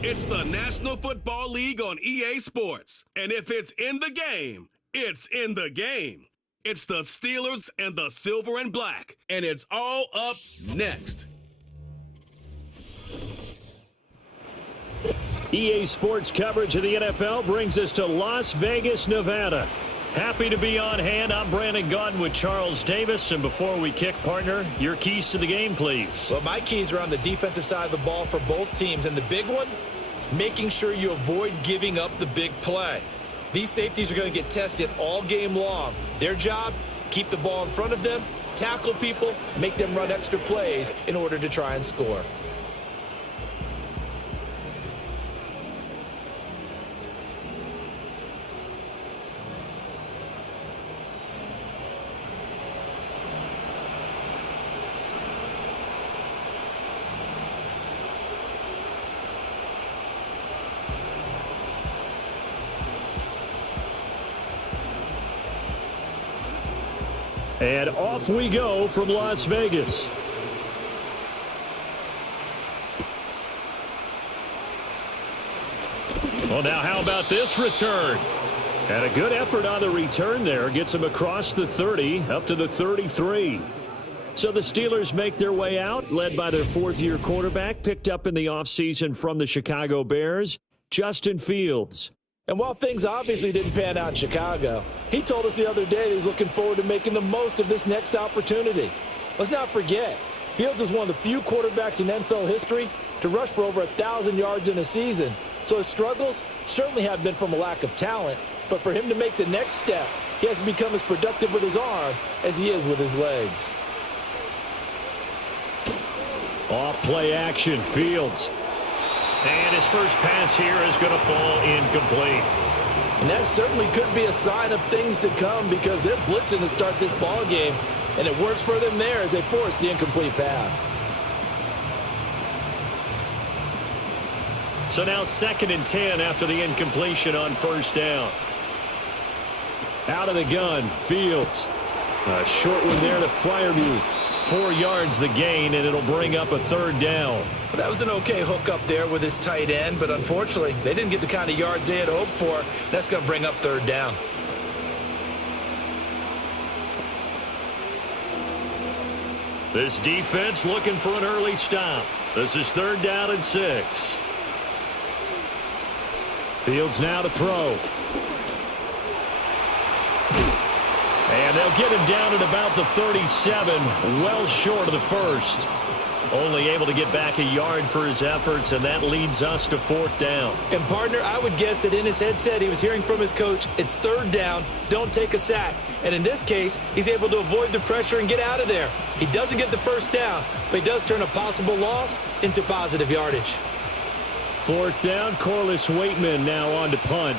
It's the National Football League on EA Sports. And if it's in the game, it's in the game. It's the Steelers and the Silver and Black. And it's all up next. EA Sports coverage of the NFL brings us to Las Vegas, Nevada. Happy to be on hand. I'm Brandon Gaudin with Charles Davis. And before we kick, partner, your keys to the game, please. Well, my keys are on the defensive side of the ball for both teams. And the big one, making sure you avoid giving up the big play. These safeties are going to get tested all game long. Their job, keep the ball in front of them, tackle people, make them run extra plays in order to try and score. And off we go from Las Vegas. Well, now how about this return? And a good effort on the return there. Gets him across the 30, up to the 33. So the Steelers make their way out, led by their fourth-year quarterback, picked up in the offseason from the Chicago Bears, Justin Fields. And while things obviously didn't pan out in Chicago, he told us the other day that he's looking forward to making the most of this next opportunity. Let's not forget, Fields is one of the few quarterbacks in NFL history to rush for over 1,000 yards in a season. So his struggles certainly have been from a lack of talent, but for him to make the next step, he has to become as productive with his arm as he is with his legs. Off play action, Fields. And his first pass here is going to fall incomplete. And that certainly could be a sign of things to come because they're blitzing to start this ball game, and it works for them there as they force the incomplete pass. So now 2nd and 10 after the incompletion on first down. Out of the gun, Fields. A short one there to Freiermuth. 4 yards the gain, and it'll bring up a 3rd down. That was an okay hook up there with his tight end, but unfortunately, they didn't get the kind of yards they had hoped for. That's going to bring up 3rd down. This defense looking for an early stop. This is 3rd down and 6. Fields now to throw. And they'll get him down at about the 37, well short of the first. Only able to get back a yard for his efforts, and that leads us to 4th down. And, partner, I would guess that in his headset he was hearing from his coach, it's 3rd down, don't take a sack. And in this case, he's able to avoid the pressure and get out of there. He doesn't get the first down, but he does turn a possible loss into positive yardage. 4th down, Corliss Waitman now on to punt.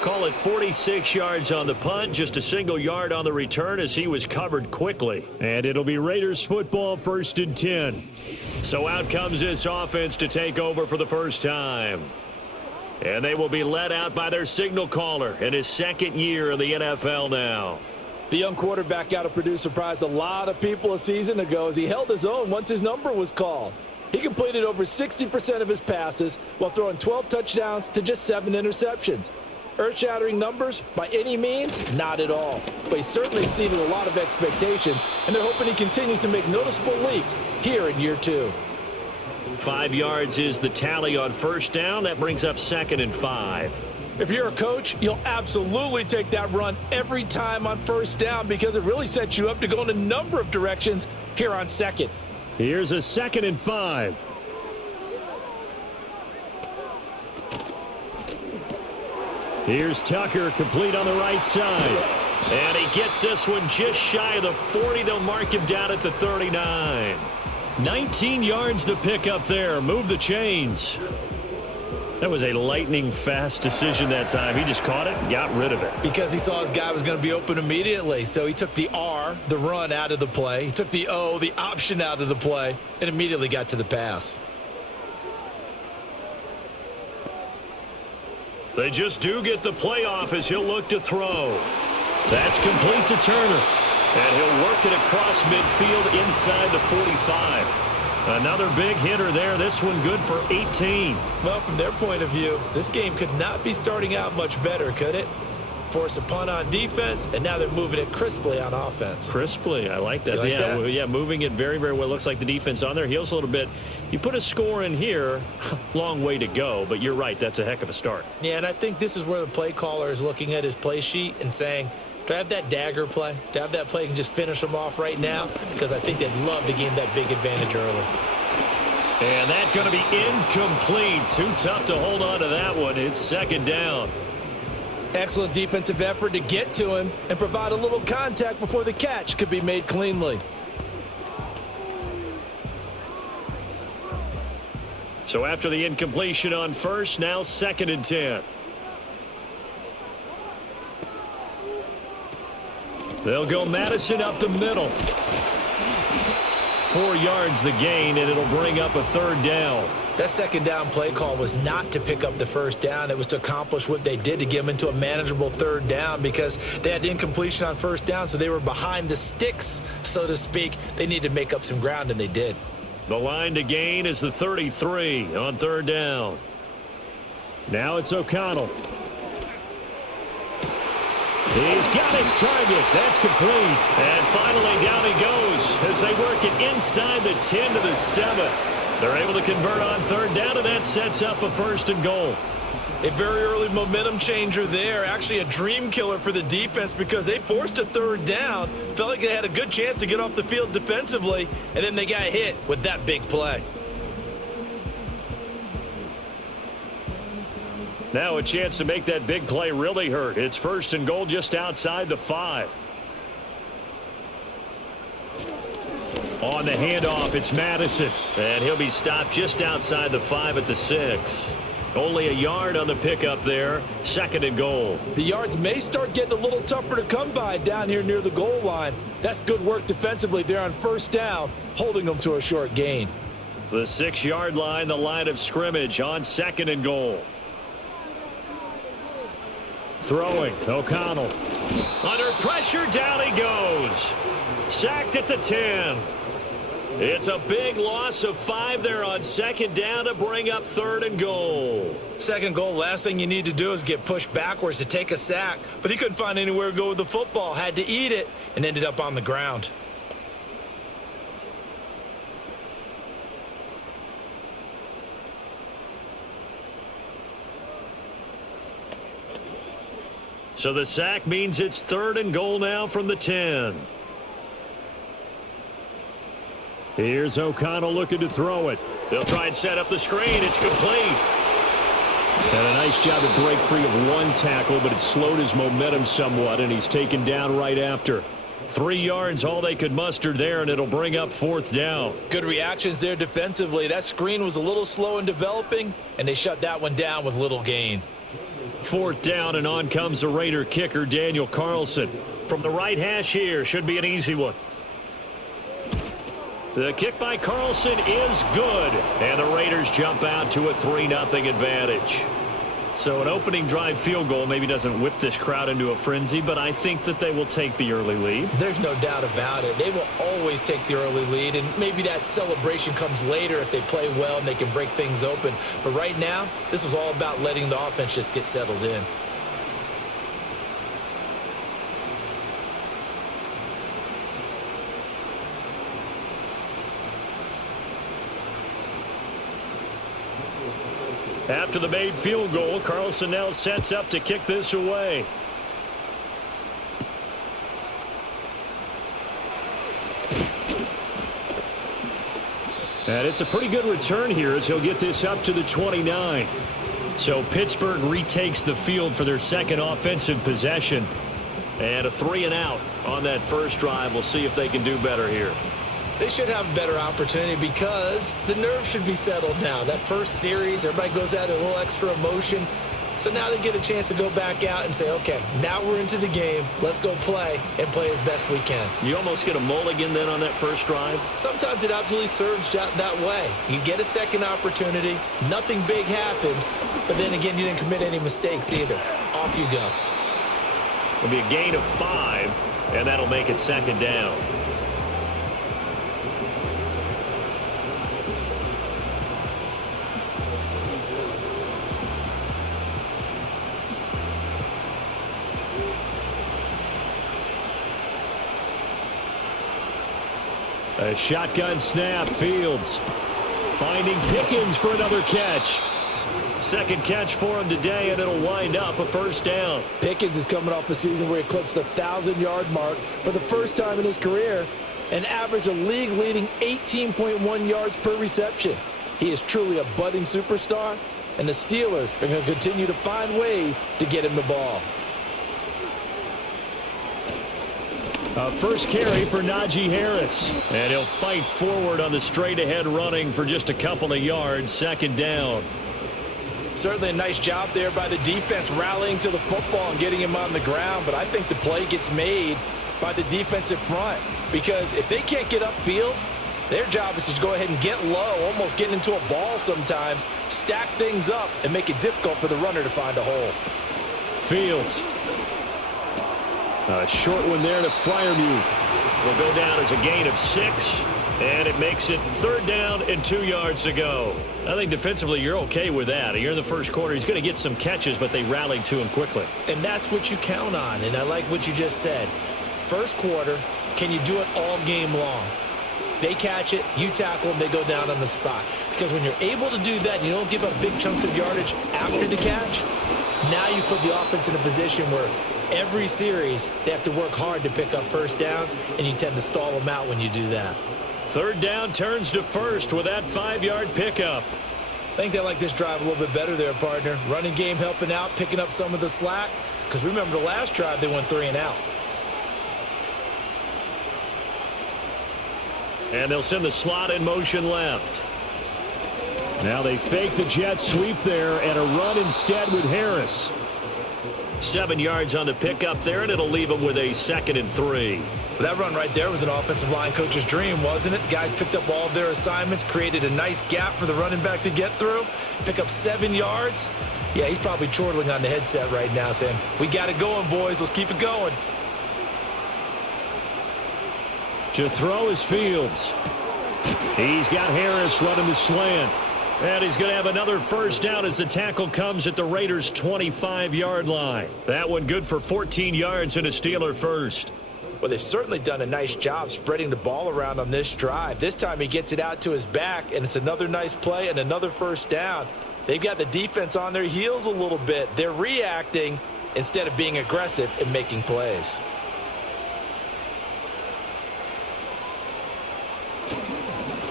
Call it 46 yards on the punt, just a single yard on the return as he was covered quickly. And it'll be Raiders football 1st and 10. So out comes this offense to take over for the first time. And they will be led out by their signal caller in his 2nd year in the NFL now. The young quarterback got to produce surprised a lot of people a season ago as he held his own once his number was called. He completed over 60% of his passes while throwing 12 touchdowns to just 7 interceptions. Earth-shattering numbers by any means? Not at all. But he certainly exceeded a lot of expectations, and they're hoping he continues to make noticeable leaps here in year 2. 5 yards is the tally on first down. That brings up 2nd and 5. If you're a coach, you'll absolutely take that run every time on first down because it really sets you up to go in a number of directions here on 2nd. Here's a 2nd and 5. Here's Tucker, complete on the right side. And he gets this one just shy of the 40. They'll mark him down at the 39. 19 yards to pick up there. Move the chains. That was a lightning-fast decision that time. He just caught it and got rid of it. Because he saw his guy was going to be open immediately. So he took the R, the run, out of the play. He took the O, the option, out of the play, and immediately got to the pass. They just do get the playoff as he'll look to throw. That's complete to Turner. And he'll work it across midfield inside the 45. Another big hitter there. This one good for 18. Well, from their point of view, this game could not be starting out much better, could it? Force a punt on defense, and now they're moving it crisply on offense. Crisply, I like that. Yeah, moving it very, very well. Looks like the defense on their heels a little bit. You put a score in here, long way to go, but you're right, that's a heck of a start. Yeah, and I think this is where the play caller is looking at his play sheet and saying, do I have that dagger play? Do I have that play and just finish them off right now? Because I think they'd love to gain that big advantage early. And that's going to be incomplete. Too tough to hold on to that one. It's second down. Excellent defensive effort to get to him and provide a little contact before the catch could be made cleanly. So after the incompletion on first, now 2nd and 10. They'll go Madison up the middle. 4 yards the gain, and it'll bring up a 3rd down. That second down play call was not to pick up the first down. It was to accomplish what they did to get them into a manageable 3rd down because they had incompletion on first down, so they were behind the sticks, so to speak. They needed to make up some ground, and they did. The line to gain is the 33 on 3rd down. Now it's O'Connell. He's got his target. That's complete. And finally down he goes as they work it inside the 10 to the 7. They're able to convert on 3rd down, and that sets up a 1st and goal. A very early momentum changer there. Actually a dream killer for the defense because they forced a 3rd down. Felt like they had a good chance to get off the field defensively, and then they got hit with that big play. Now a chance to make that big play really hurt. It's 1st and goal just outside the 5. On the handoff, it's Madison. And he'll be stopped just outside the 5 at the 6. Only a yard on the pickup there. 2nd and goal. The yards may start getting a little tougher to come by down here near the goal line. That's good work defensively there on 1st down, holding them to a short gain. The 6-yard line, the line of scrimmage on 2nd and goal. Throwing, O'Connell. Under pressure, down he goes. Sacked at the 10. It's a big loss of 5 there on 2nd down to bring up 3rd and goal. 2nd goal, last thing you need to do is get pushed backwards to take a sack. But he couldn't find anywhere to go with the football, had to eat it, and ended up on the ground. So the sack means it's 3rd and goal now from the 10. Here's O'Connell looking to throw it. They'll try and set up the screen. It's complete. And a nice job to break free of one tackle, but it slowed his momentum somewhat, and he's taken down right after. 3 yards, all they could muster there, and it'll bring up 4th down. Good reactions there defensively. That screen was a little slow in developing, and they shut that one down with little gain. 4th down, and on comes the Raider kicker, Daniel Carlson. From the right hash here, should be an easy one. The kick by Carlson is good, and the Raiders jump out to a 3-0 advantage. So an opening drive field goal maybe doesn't whip this crowd into a frenzy, but I think that they will take the early lead. There's no doubt about it. They will always take the early lead, and maybe that celebration comes later if they play well and they can break things open. But right now, this is all about letting the offense just get settled in. After the made field goal, Carlson now sets up to kick this away. And it's a pretty good return here as he'll get this up to the 29. So Pittsburgh retakes the field for their 2nd offensive possession. And a 3-and-out on that first drive. We'll see if they can do better here. They should have a better opportunity because the nerves should be settled now. That first series, everybody goes out a little extra emotion. So now they get a chance to go back out and say, okay, now we're into the game. Let's go play and play as best we can. You almost get a mulligan then on that first drive? Sometimes it absolutely serves that way. You get a second opportunity. Nothing big happened. But then again, you didn't commit any mistakes either. Off you go. It'll be a gain of 5. And And that'll make it second down. A shotgun snap. Fields finding Pickens for another catch. Second catch for him today, and it'll wind up a first down. Pickens is coming off a season where he eclipsed the 1,000-yard mark for the first time in his career and averaged a league-leading 18.1 yards per reception. He is truly a budding superstar, and the Steelers are going to continue to find ways to get him the ball. First carry for Najee Harris. And he'll fight forward on the straight-ahead running for just a couple of yards. Second down. Certainly a nice job there by the defense rallying to the football and getting him on the ground. But I think the play gets made by the defensive front. Because if they can't get upfield, their job is to go ahead and get low, almost getting into a ball sometimes, stack things up, and make it difficult for the runner to find a hole. Fields. A short one there to Freiermuth. Will go down as a gain of 6, and it makes it third down and 2 yards to go. I think defensively you're okay with that. Here in the first quarter, he's going to get some catches, but they rallied to him quickly. And that's what you count on, and I like what you just said. First quarter, can you do it all game long? They catch it, you tackle them, they go down on the spot. Because when you're able to do that and you don't give up big chunks of yardage after the catch, now you put the offense in a position where every series they have to work hard to pick up first downs, and you tend to stall them out when you do that. Third down turns to first with that 5-yard pickup. I think they like this drive a little bit better there, partner. Running game helping out, picking up some of the slack. Because remember the last drive, they went 3 and out. And they'll send the slot in motion left. Now they fake the jet sweep there and a run instead with Harris. 7 yards on the pickup there, and it'll leave them with a 2nd and 3. That run right there was an offensive line coach's dream, wasn't it? Guys picked up all of their assignments, created a nice gap for the running back to get through, pick up 7 yards. Yeah, he's probably chortling on the headset right now saying, we got it going, boys. Let's keep it going. To throw is Fields. He's got Harris running the slant. And he's going to have another first down as the tackle comes at the Raiders' 25-yard line. That one good for 14 yards and a Steeler first. Well, they've certainly done a nice job spreading the ball around on this drive. This time he gets it out to his back, and it's another nice play and another first down. They've got the defense on their heels a little bit. They're reacting instead of being aggressive and making plays.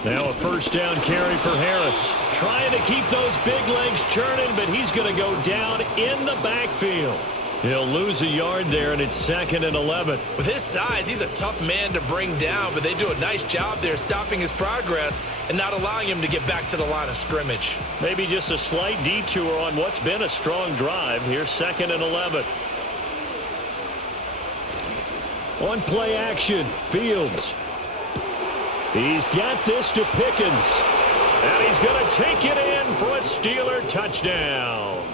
Now a first down carry for Harris. Trying to keep those big legs churning, but he's going to go down in the backfield. He'll lose a yard there, and it's 2nd and 11. With his size, he's a tough man to bring down, but they do a nice job there stopping his progress and not allowing him to get back to the line of scrimmage. Maybe just a slight detour on what's been a strong drive. Here's 2nd and 11. On play action, Fields. He's got this to Pickens. And he's going to take it in for a Steeler touchdown.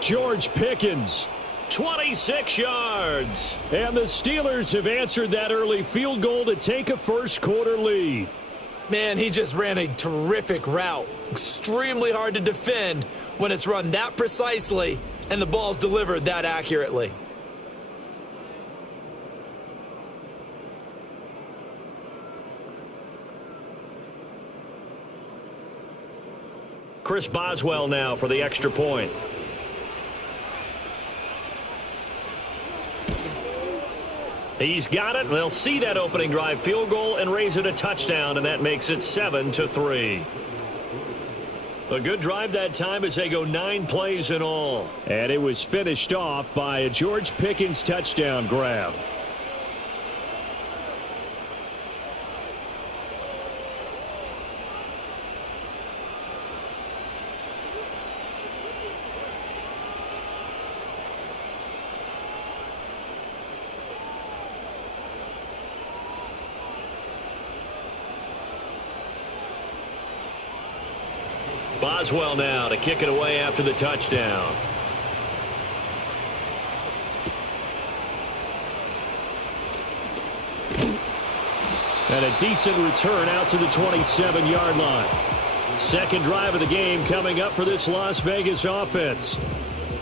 George Pickens, 26 yards. And the Steelers have answered that early field goal to take a first quarter lead. Man, he just ran a terrific route. Extremely hard to defend when it's run that precisely and the ball's delivered that accurately. Chris Boswell now for the extra point. He's got it. They'll see that opening drive field goal and raise it a touchdown, and that makes it 7-3. A good drive that time as they go 9 plays in all. And it was finished off by a George Pickens touchdown grab. Boswell now to kick it away after the And a decent return out to the 27-yard line. Second drive of the game coming up for this Las Vegas offense.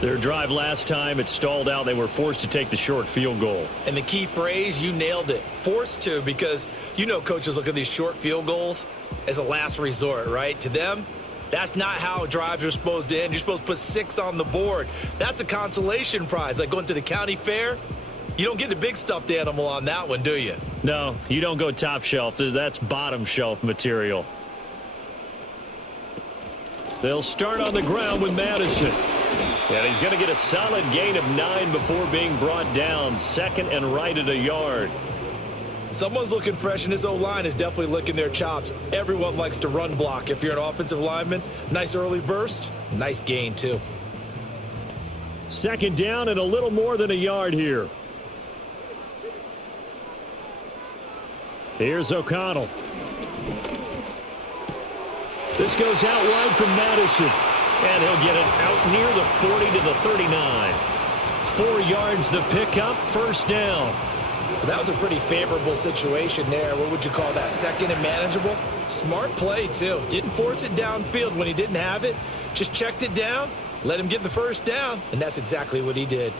Their drive last time, it stalled out. They were forced to take the short field goal. And the key phrase, you nailed it, forced to, because you know coaches look at these short field goals as a last resort, right? To them, that's not how drives are supposed to end. You're supposed to put 6 on the board. That's a consolation prize, like going to the county fair. You don't get the big stuffed animal on that one, do you? No, you don't go top shelf. That's bottom shelf material. They'll start on the ground with Madison. And he's going to get a solid gain of 9 before being brought down. Second and right at a yard. Someone's looking fresh, and this O-line is definitely licking their chops. Everyone likes to run block. If you're an offensive lineman, nice early burst, nice gain too. Second down and a little more than a yard here. Here's O'Connell. This goes out wide from Madison. And he'll get it out near the 40 to the 39. 4 yards the pickup, first down. That was a pretty favorable situation there. What would you call that? Second and manageable? Smart play, too. Didn't force it downfield when he didn't have it. Just checked it down, let him get the first down, and that's exactly what he did.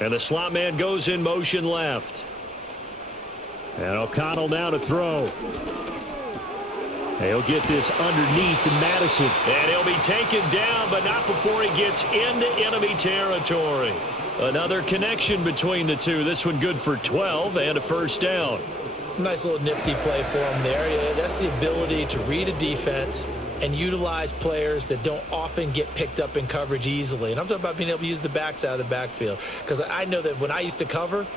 And the slot man goes in motion left. And O'Connell now to throw. He'll get this underneath to Madison. And he'll be taken down, but not before he gets into enemy territory. Another connection between the two. This one good for 12 and a first down. Nice little nifty play for him there. Yeah, that's the ability to read a defense and utilize players that don't often get picked up in coverage easily. And I'm talking about being able to use the backs out of the backfield. Because I know that when I used to cover,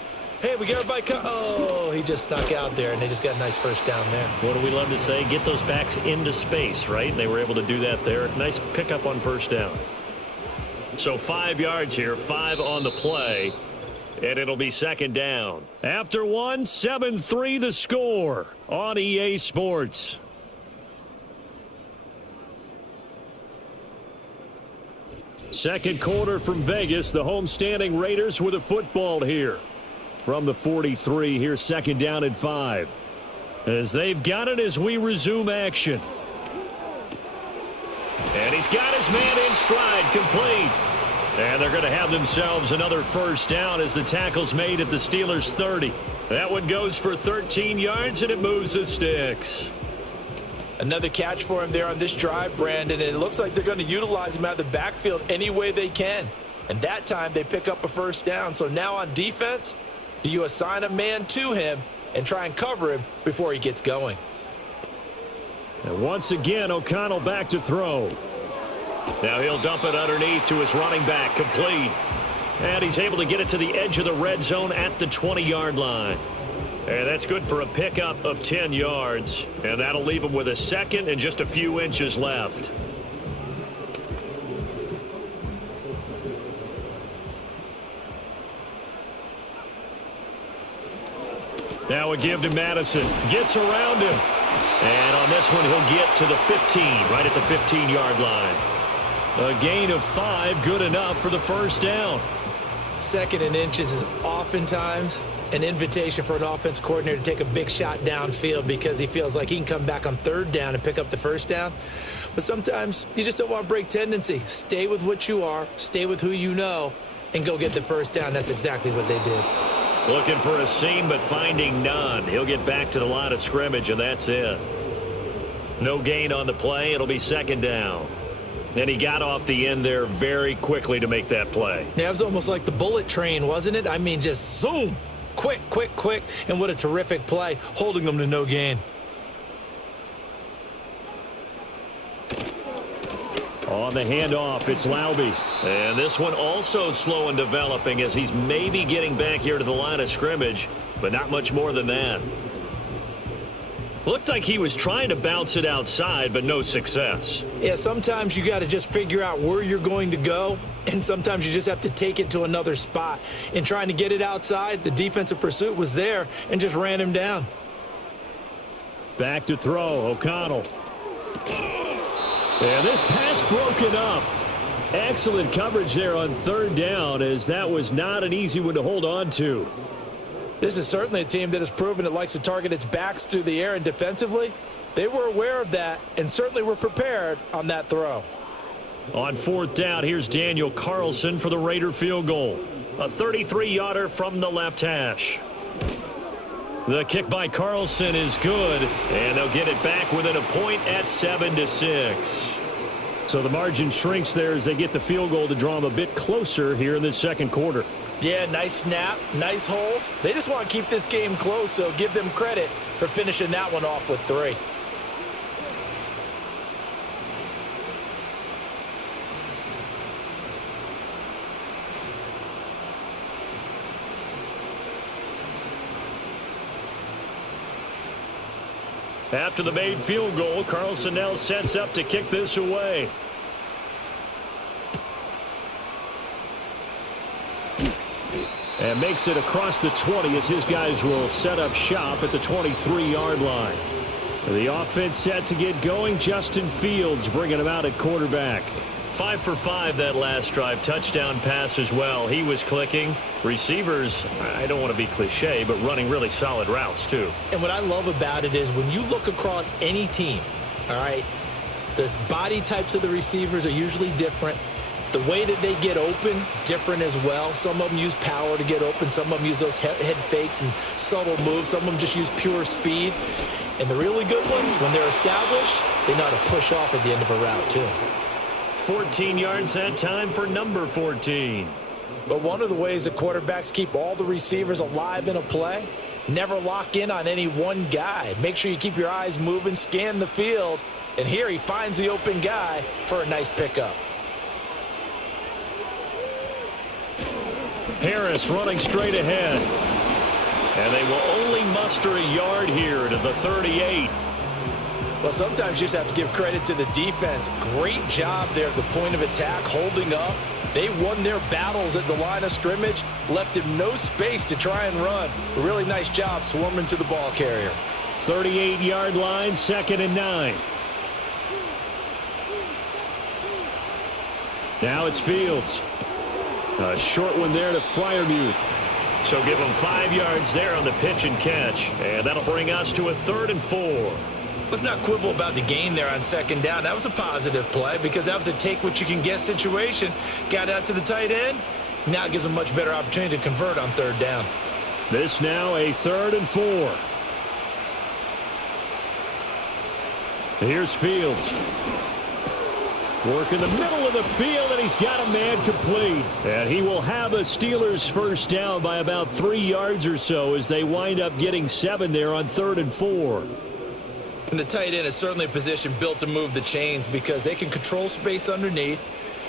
hey, we got everybody oh, he just snuck out there, and they just got a nice first down there. What do we love to say? Get those backs into space, right? And they were able to do that there. Nice pickup on first down. So 5 yards here, 5 on the play, and it'll be second down. After one, 7-3 the score on EA Sports. Second quarter from Vegas. The homestanding Raiders with a football here. From the 43, here's second down and 5. As they've got it as we resume action. And he's got his man in stride, complete. And they're going to have themselves another first down as the tackle's made at the Steelers' 30. That one goes for 13 yards, and it moves the sticks. Another catch for him there on this drive, Brandon. And it looks like they're going to utilize him out of the backfield any way they can. And that time they pick up a first down. So now on defense, do you assign a man to him and try and cover him before he gets going? And once again, O'Connell back to throw. Now he'll dump it underneath to his running back, complete. And he's able to get it to the edge of the red zone at the 20-yard line. And that's good for a pickup of 10 yards. And that'll leave him with a second and just a few inches left. Now a give to Madison. Gets around him. And on this one, he'll get to the 15, right at the 15-yard line. A gain of 5, good enough for the first down. Second and inches is oftentimes an invitation for an offense coordinator to take a big shot downfield because he feels like he can come back on third down and pick up the first down. But sometimes you just don't want to break tendency. Stay with what you are, stay with who you know, and go get the first down. That's exactly what they did. Looking for a seam, but finding none. He'll get back to the line of scrimmage, and that's it. No gain on the play. It'll be second down. And he got off the end there very quickly to make that play. Yeah, it was almost like the bullet train, wasn't it? I mean, just zoom. Quick, quick, quick. And what a terrific play, holding them to no gain. On the handoff, it's Laube. And this one also slow in developing as he's maybe getting back here to the line of scrimmage, but not much more than that. Looked like he was trying to bounce it outside, but no success. Yeah, sometimes you got to just figure out where you're going to go, and sometimes you just have to take it to another spot. In trying to get it outside, the defensive pursuit was there and just ran him down. Back to throw, O'Connell. And this pass broken up. Excellent coverage there on third down, as that was not an easy one to hold on to. This is certainly a team that has proven it likes to target its backs through the air, and defensively, they were aware of that and certainly were prepared on that throw. On fourth down, here's Daniel Carlson for the Raider field goal. A 33-yarder from the left hash. The kick by Carlson is good, and they'll get it back within a point at 7-6. So the margin shrinks there as they get the field goal to draw them a bit closer here in this second quarter. Yeah, nice snap, nice hold. They just want to keep this game close, so give them credit for finishing that one off with 3. After the made field goal, Carlson now sets up to kick this away. And makes it across the 20 as his guys will set up shop at the 23-yard line. The offense set to get going. Justin Fields bringing him out at quarterback. 5 for 5 that last drive. Touchdown pass as well. He was clicking. Receivers, I don't want to be cliche, but running really solid routes too. And what I love about it is when you look across any team, all right, the body types of the receivers are usually different. The way that they get open, different as well. Some of them use power to get open. Some of them use those head fakes and subtle moves. Some of them just use pure speed. And the really good ones, when they're established, they know how to push off at the end of a route too. 14 yards that time for number 14. But one of the ways that quarterbacks keep all the receivers alive in a play, never lock in on any one guy. Make sure you keep your eyes moving, scan the field. And here he finds the open guy for a nice pickup. Harris running straight ahead. And they will only muster a yard here to the 38. Well, sometimes you just have to give credit to the defense. Great job there at the point of attack, holding up. They won their battles at the line of scrimmage, left him no space to try and run. A really nice job swarming to the ball carrier. 38-yard line, 2nd and 9. Now it's Fields. A short one there to Freiermuth. So give him 5 yards there on the pitch and catch. And that'll bring us to a 3rd and 4. Let's not quibble about the game there on 2nd down. That was a positive play because that was a take-what-you-can-get situation. Got out to the tight end. Now it gives them a much better opportunity to convert on 3rd down. This now a 3rd and 4. Here's Fields. Work in the middle of the field, and he's got a man complete. And he will have a Steelers first down by about 3 yards or so as they wind up getting 7 there on 3rd and 4. And the tight end is certainly a position built to move the chains because they can control space underneath.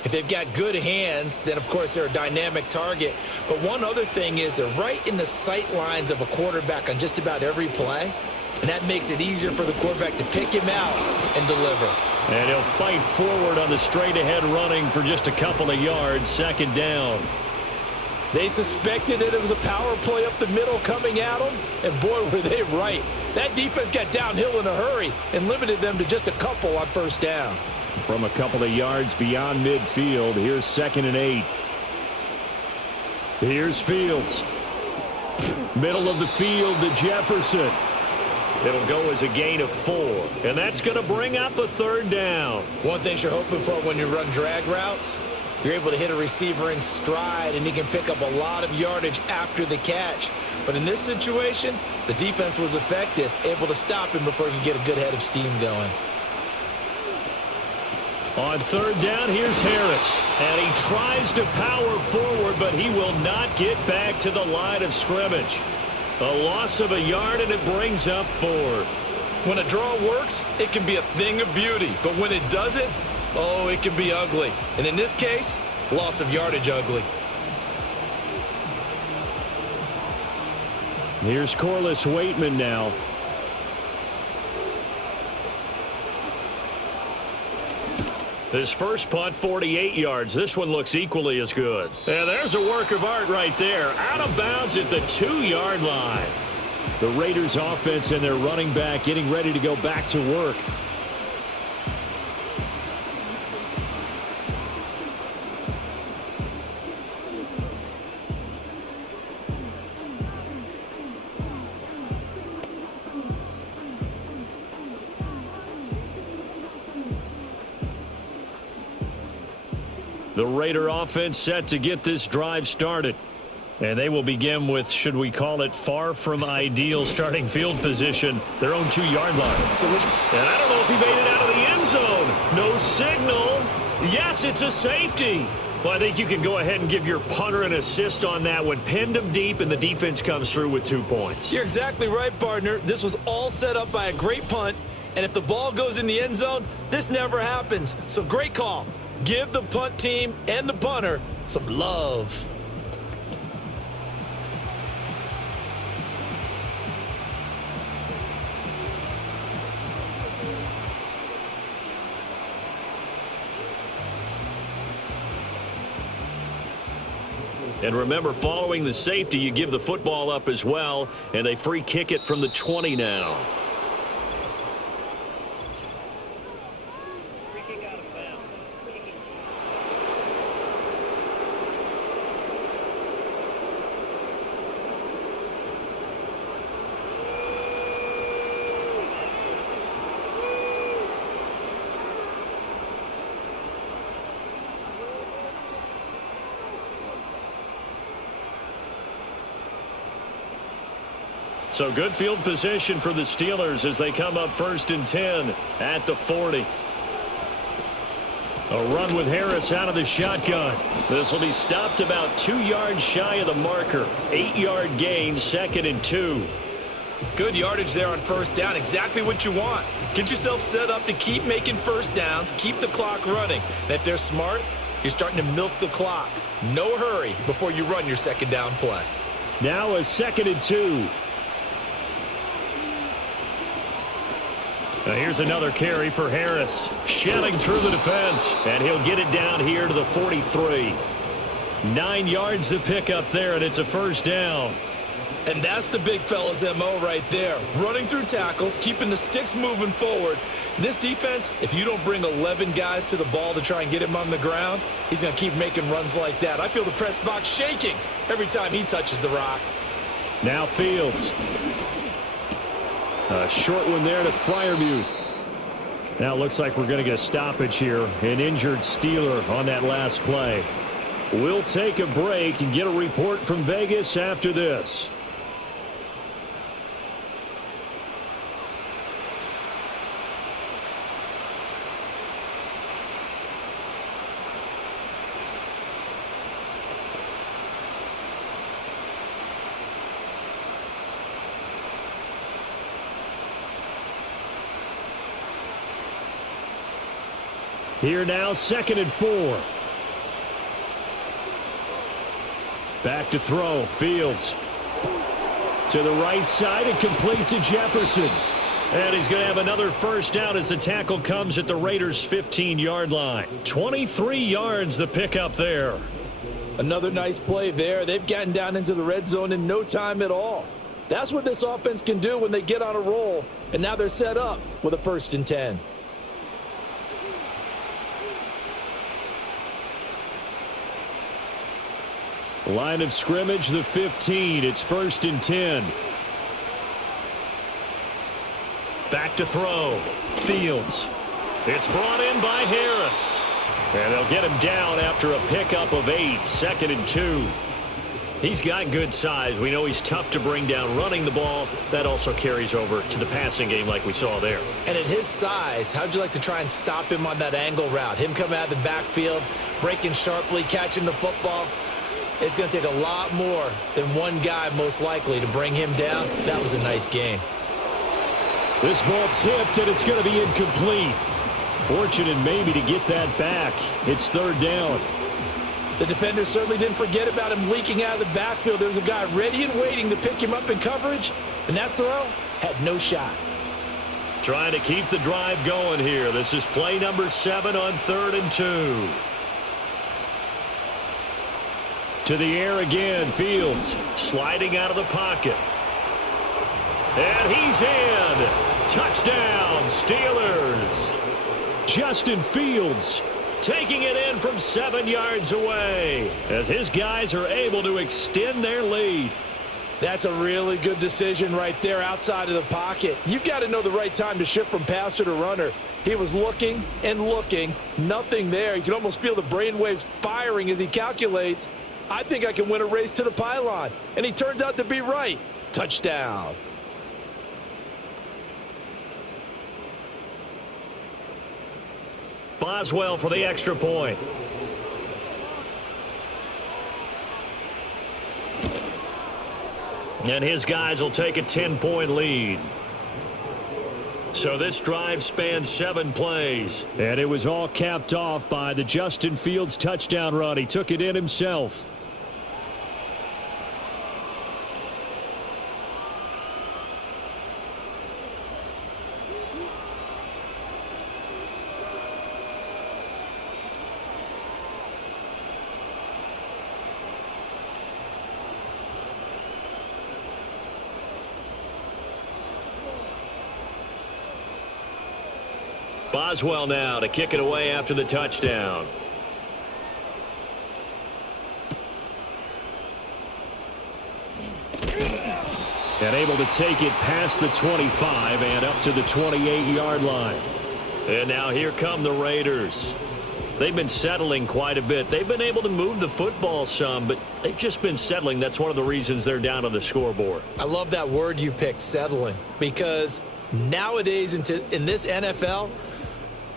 If they've got good hands, then, of course, they're a dynamic target. But one other thing is they're right in the sight lines of a quarterback on just about every play. And that makes it easier for the quarterback to pick him out and deliver. And he'll fight forward on the straight-ahead running for just a couple of yards, 2nd down. They suspected that it was a power play up the middle coming at them, and boy, were they right. That defense got downhill in a hurry and limited them to just a couple on 1st down. From a couple of yards beyond midfield, here's 2nd and 8. Here's Fields. Middle of the field to Jefferson. It'll go as a gain of 4, and that's going to bring up a 3rd down. One thing you're hoping for when you run drag routes, you're able to hit a receiver in stride, and he can pick up a lot of yardage after the catch. But in this situation, the defense was effective, able to stop him before he could get a good head of steam going. On 3rd down, here's Harris. And he tries to power forward, but he will not get back to the line of scrimmage. A loss of a yard, and it brings up 4th. When a draw works, it can be a thing of beauty. But when it doesn't, oh, it can be ugly. And in this case, loss of yardage ugly. Here's Corliss Waitman now. His first punt, 48 yards. This one looks equally as good. And there's a work of art right there. Out of bounds at the 2-yard line. The Raiders offense and their running back getting ready to go back to work. The Raider offense set to get this drive started. And they will begin with, should we call it, far from ideal starting field position, their own 2-yard line. And I don't know if he made it out of the end zone. No signal. Yes, it's a safety. Well, I think you can go ahead and give your punter an assist on that one. Pinned him deep, and the defense comes through with 2 points. You're exactly right, partner. This was all set up by a great punt. And if the ball goes in the end zone, this never happens. So great call. Give the punt team and the punter some love. And remember, following the safety, you give the football up as well, and they free kick it from the 20 now. So good field position for the Steelers as they come up 1st and 10 at the 40. A run with Harris out of the shotgun. This will be stopped about 2 yards shy of the marker. 8-yard gain, 2nd and 2. Good yardage there on 1st down. Exactly what you want. Get yourself set up to keep making 1st downs. Keep the clock running. And if they're smart, you're starting to milk the clock. No hurry before you run your 2nd down play. Now a 2nd and 2. Now here's another carry for Harris. Shelling through the defense, and he'll get it down here to the 43. 9 yards to pick up there, and it's a 1st down. And that's the big fella's MO right there. Running through tackles, keeping the sticks moving forward. This defense, if you don't bring 11 guys to the ball to try and get him on the ground, he's going to keep making runs like that. I feel the press box shaking every time he touches the rock. Now Fields. A short one there to Freiermuth. Now it looks like we're going to get a stoppage here. An injured Steeler on that last play. We'll take a break and get a report from Vegas after this. Here now, 2nd and 4. Back to throw. Fields to the right side and complete to Jefferson. And he's going to have another 1st down as the tackle comes at the Raiders' 15-yard line. 23 yards the pickup there. Another nice play there. They've gotten down into the red zone in no time at all. That's what this offense can do when they get on a roll. And now they're set up with a 1st and 10. Line of scrimmage, the 15. It's 1st and 10. Back to throw. Fields. It's brought in by Harris. And they'll get him down after a pickup of 8. 2nd and 2. He's got good size. We know he's tough to bring down running the ball. That also carries over to the passing game like we saw there. And at his size, how'd you like to try and stop him on that angle route? Him coming out of the backfield, breaking sharply, catching the football. It's going to take a lot more than one guy, most likely, to bring him down. That was a nice game. This ball tipped, and it's going to be incomplete. Fortunate maybe to get that back. It's 3rd down. The defender certainly didn't forget about him leaking out of the backfield. There was a guy ready and waiting to pick him up in coverage, and that throw had no shot. Trying to keep the drive going here. This is play number 7 on 3rd and 2. To the air again, Fields sliding out of the pocket. And he's in. Touchdown, Steelers. Justin Fields taking it in from 7 yards away as his guys are able to extend their lead. That's a really good decision right there outside of the pocket. You've got to know the right time to shift from passer to runner. He was looking and looking, nothing there. You can almost feel the brainwaves firing as he calculates, I think I can win a race to the pylon. And he turns out to be right. Touchdown. Boswell for the extra point. And his guys will take a 10-point lead. So this drive spans 7 plays. And it was all capped off by the Justin Fields touchdown run. He took it in himself. Boswell now to kick it away after the touchdown. And able to take it past the 25 and up to the 28-yard line. And now here come the Raiders. They've been settling quite a bit. They've been able to move the football some, but they've just been settling. That's one of the reasons they're down on the scoreboard. I love that word you picked, settling, because nowadays in this NFL,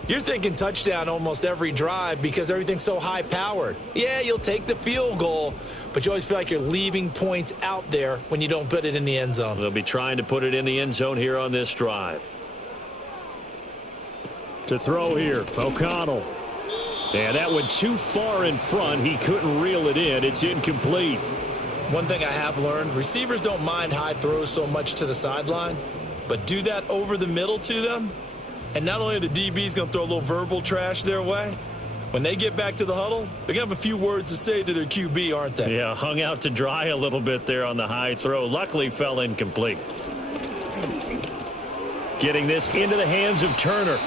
you're thinking touchdown almost every drive because everything's so high-powered. Yeah, you'll take the field goal, but you always feel like you're leaving points out there when you don't put it in the end zone. They'll be trying to put it in the end zone here on this drive. To throw here, O'Connell. And that went too far in front. He couldn't reel it in. It's incomplete. One thing I have learned, receivers don't mind high throws so much to the sideline, but do that over the middle to them, and not only are the DBs going to throw a little verbal trash their way, when they get back to the huddle, they're going to have a few words to say to their QB, aren't they? Yeah, hung out to dry a little bit there on the high throw. Luckily fell incomplete. Getting this into the hands of Turner.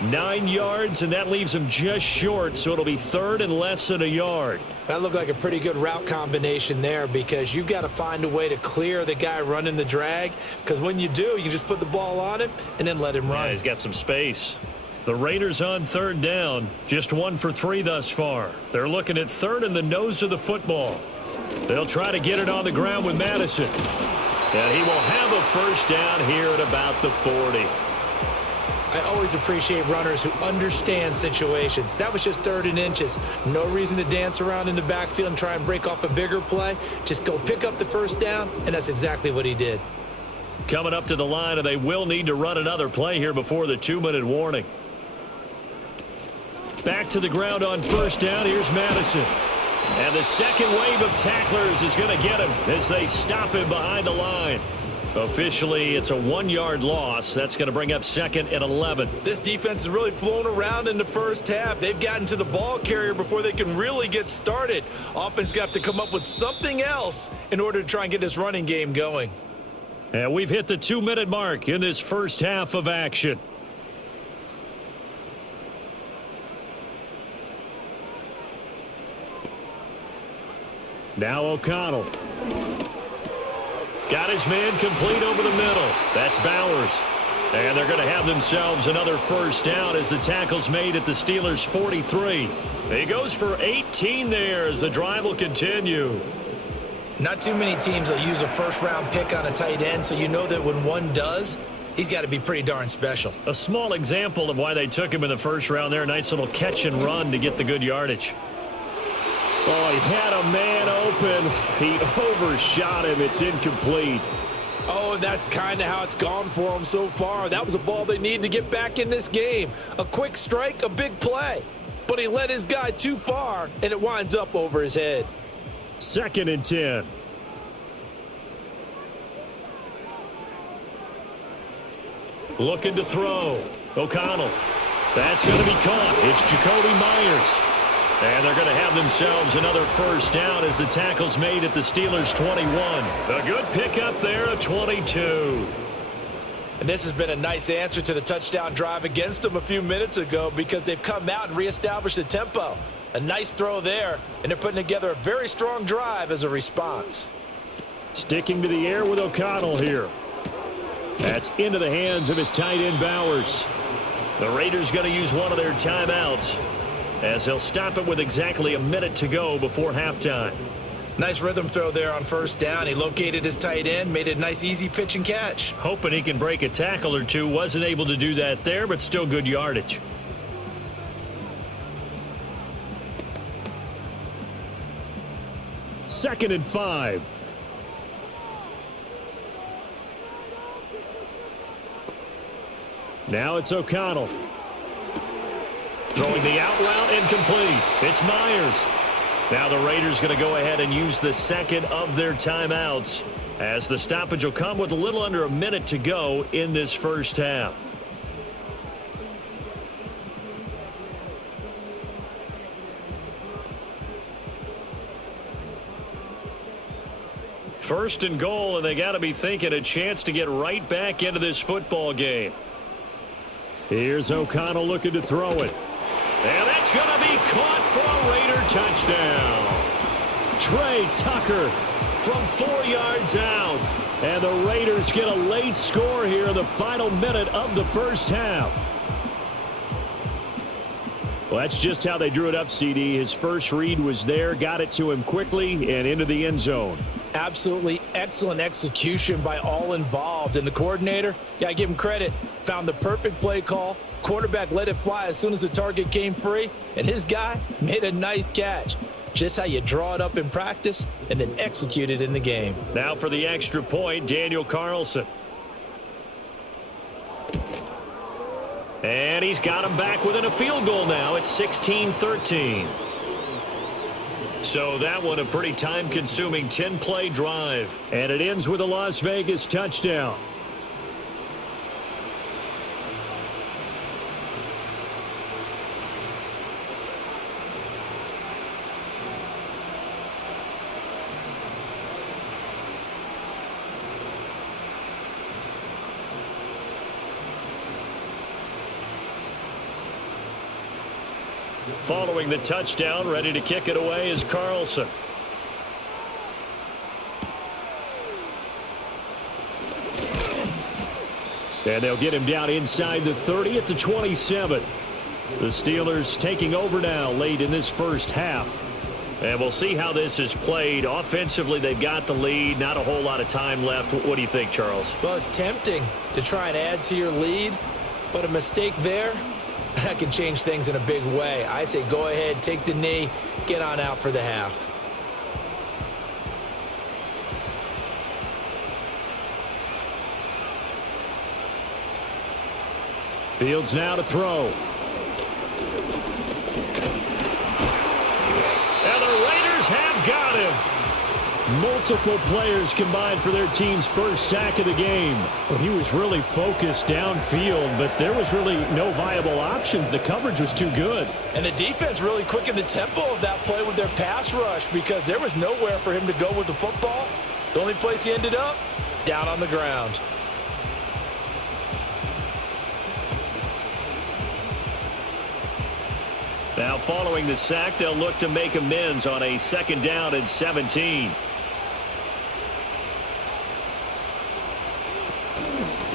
9 yards, and that leaves him just short, so it'll be third and less than a yard. That looked like a pretty good route combination there because you've got to find a way to clear the guy running the drag, because when you do, you can just put the ball on him and then let him run. Yeah, he's got some space. The Raiders on third down, just 1 for 3 thus far. They're looking at third in the nose of the football. They'll try to get it on the ground with Madison. And he will have a first down here at about the 40. I always appreciate runners who understand situations. That was just 3rd and inches. No reason to dance around in the backfield and try and break off a bigger play. Just go pick up the first down, and that's exactly what he did. Coming up to the line, and they will need to run another play here before the 2-minute warning. Back to the ground on first down. Here's Madison. And the second wave of tacklers is going to get him as they stop him behind the line. Officially, it's a 1-yard loss. That's going to bring up 2nd and 11. This defense has really flown around in the first half. They've gotten to the ball carrier before they can really get started. Offense got to come up with something else in order to try and get this running game going. And we've hit the 2-minute mark in this first half of action. Now O'Connell. Got his man complete over the middle. That's Bowers. And they're going to have themselves another first down as the tackle's made at the Steelers' 43. He goes for 18 there as the drive will continue. Not too many teams will use a first-round pick on a tight end, so you know that when one does, he's got to be pretty darn special. A small example of why they took him in the first round there. Nice little catch and run to get the good yardage. Oh, he had a man open. He overshot him. It's incomplete. Oh, and that's kind of how it's gone for him so far. That was a ball they need to get back in this game. A quick strike, a big play. But he led his guy too far, and it winds up over his head. 2nd and 10. Looking to throw. O'Connell. That's going to be caught. It's Jacoby Myers. And they're going to have themselves another first down as the tackle's made at the Steelers' 21. A good pickup there at 22. And this has been a nice answer to the touchdown drive against them a few minutes ago because they've come out and reestablished the tempo. A nice throw there, and they're putting together a very strong drive as a response. Sticking to the air with O'Connell here. That's into the hands of his tight end, Bowers. The Raiders going to use one of their timeouts as they'll stop it with exactly a minute to go before halftime. Nice rhythm throw there on first down. He located his tight end, made a nice easy pitch and catch. Hoping he can break a tackle or two. Wasn't able to do that there, but still good yardage. Second and 5. Now it's O'Connell. Throwing the out route incomplete. It's Myers. Now the Raiders going to go ahead and use the second of their timeouts as the stoppage will come with a little under a minute to go in this first half. First and goal, and they got to be thinking a chance to get right back into this football game. Here's O'Connell looking to throw it. And that's going to be caught for a Raider touchdown. Trey Tucker from 4 yards out. And the Raiders get a late score here in the final minute of the first half. Well, that's just how they drew it up, CD. His first read was there, got it to him quickly, and into the end zone. Absolutely excellent execution by all involved. And the coordinator, got to give him credit, found the perfect play call. Quarterback let it fly as soon as the target came free, and his guy made a nice catch. Just how you draw it up in practice and then execute it in the game. Now for the extra point, Daniel Carlson. And he's got him back within a field goal now. It's 16-13. So that one a pretty time-consuming 10-play drive. And it ends with a Las Vegas touchdown. Following the touchdown, ready to kick it away is Carlson. And they'll get him down inside the 30 at the 27. The Steelers taking over now late in this first half. And we'll see how this is played. Offensively, they've got the lead. Not a whole lot of time left. What do you think, Charles? Well, it's tempting to try and add to your lead, but a mistake there, that can change things in a big way. I say go ahead, take the knee, get on out for the half. Fields now to throw. And the Raiders have got him. Multiple players combined for their team's first sack of the game. Well, he was really focused downfield, but there was really no viable options. The coverage was too good. And the defense really quickened the tempo of that play with their pass rush because there was nowhere for him to go with the football. The only place he ended up, down on the ground. Now following the sack, they'll look to make amends on a second down and 17.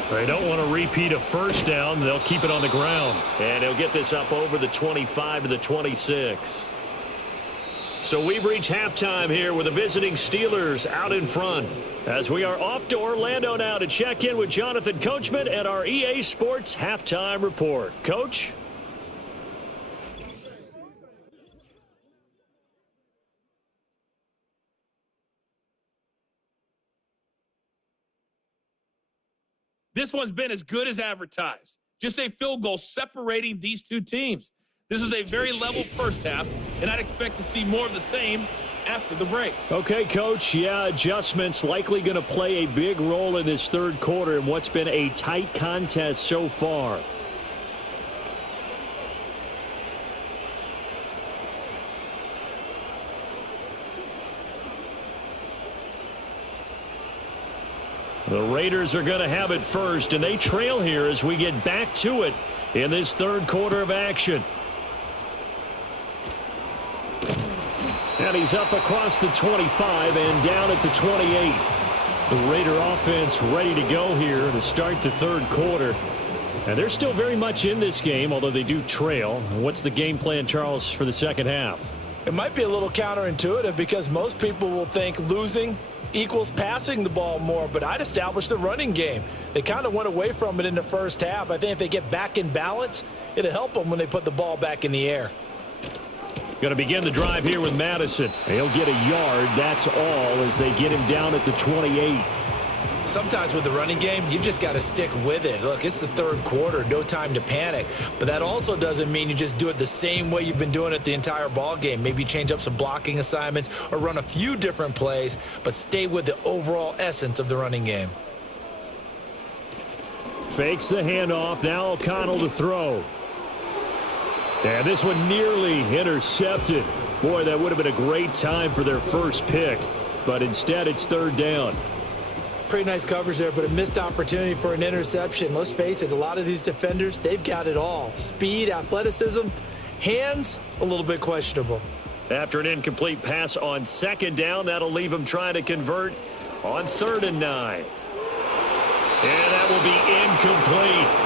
They don't want to repeat a first down. They'll keep it on the ground. And he'll get this up over the 25 to the 26. So we've reached halftime here with the visiting Steelers out in front. As we are off to Orlando now to check in with Jonathan Coachman and our EA Sports Halftime Report. Coach? This one's been as good as advertised. Just a field goal separating these two teams. This was a very level first half, and I'd expect to see more of the same after the break. Okay, Coach. Yeah, adjustments likely going to play a big role in this third quarter in what's been a tight contest so far. The Raiders are going to have it first, and they trail here as we get back to it in this third quarter of action. And he's up across the 25 and down at the 28. The Raider offense ready to go here to start the third quarter. And they're still very much in this game, although they do trail. What's the game plan, Charles, for the second half? It might be a little counterintuitive because most people will think losing equals passing the ball more, but I'd establish the running game. They kind of went away from it in the first half. I think if they get back in balance, it'll help them when they put the ball back in the air. Going to begin the drive here with Madison. He'll get a yard, that's all, as they get him down at the 28. Sometimes with the running game, you've just got to stick with it. Look, it's the third quarter, no time to panic. But that also doesn't mean you just do it the same way you've been doing it the entire ball game. Maybe change up some blocking assignments or run a few different plays, but stay with the overall essence of the running game. Fakes the handoff. Now O'Connell to throw. And this one nearly intercepted. Boy, that would have been a great time for their first pick. But instead, it's third down. Pretty nice coverage there, but a missed opportunity for an interception. Let's face it, a lot of these defenders, they've got it all. Speed, athleticism, hands, a little bit questionable. After an incomplete pass on second down, that'll leave them trying to convert on 3rd and 9. And that will be incomplete.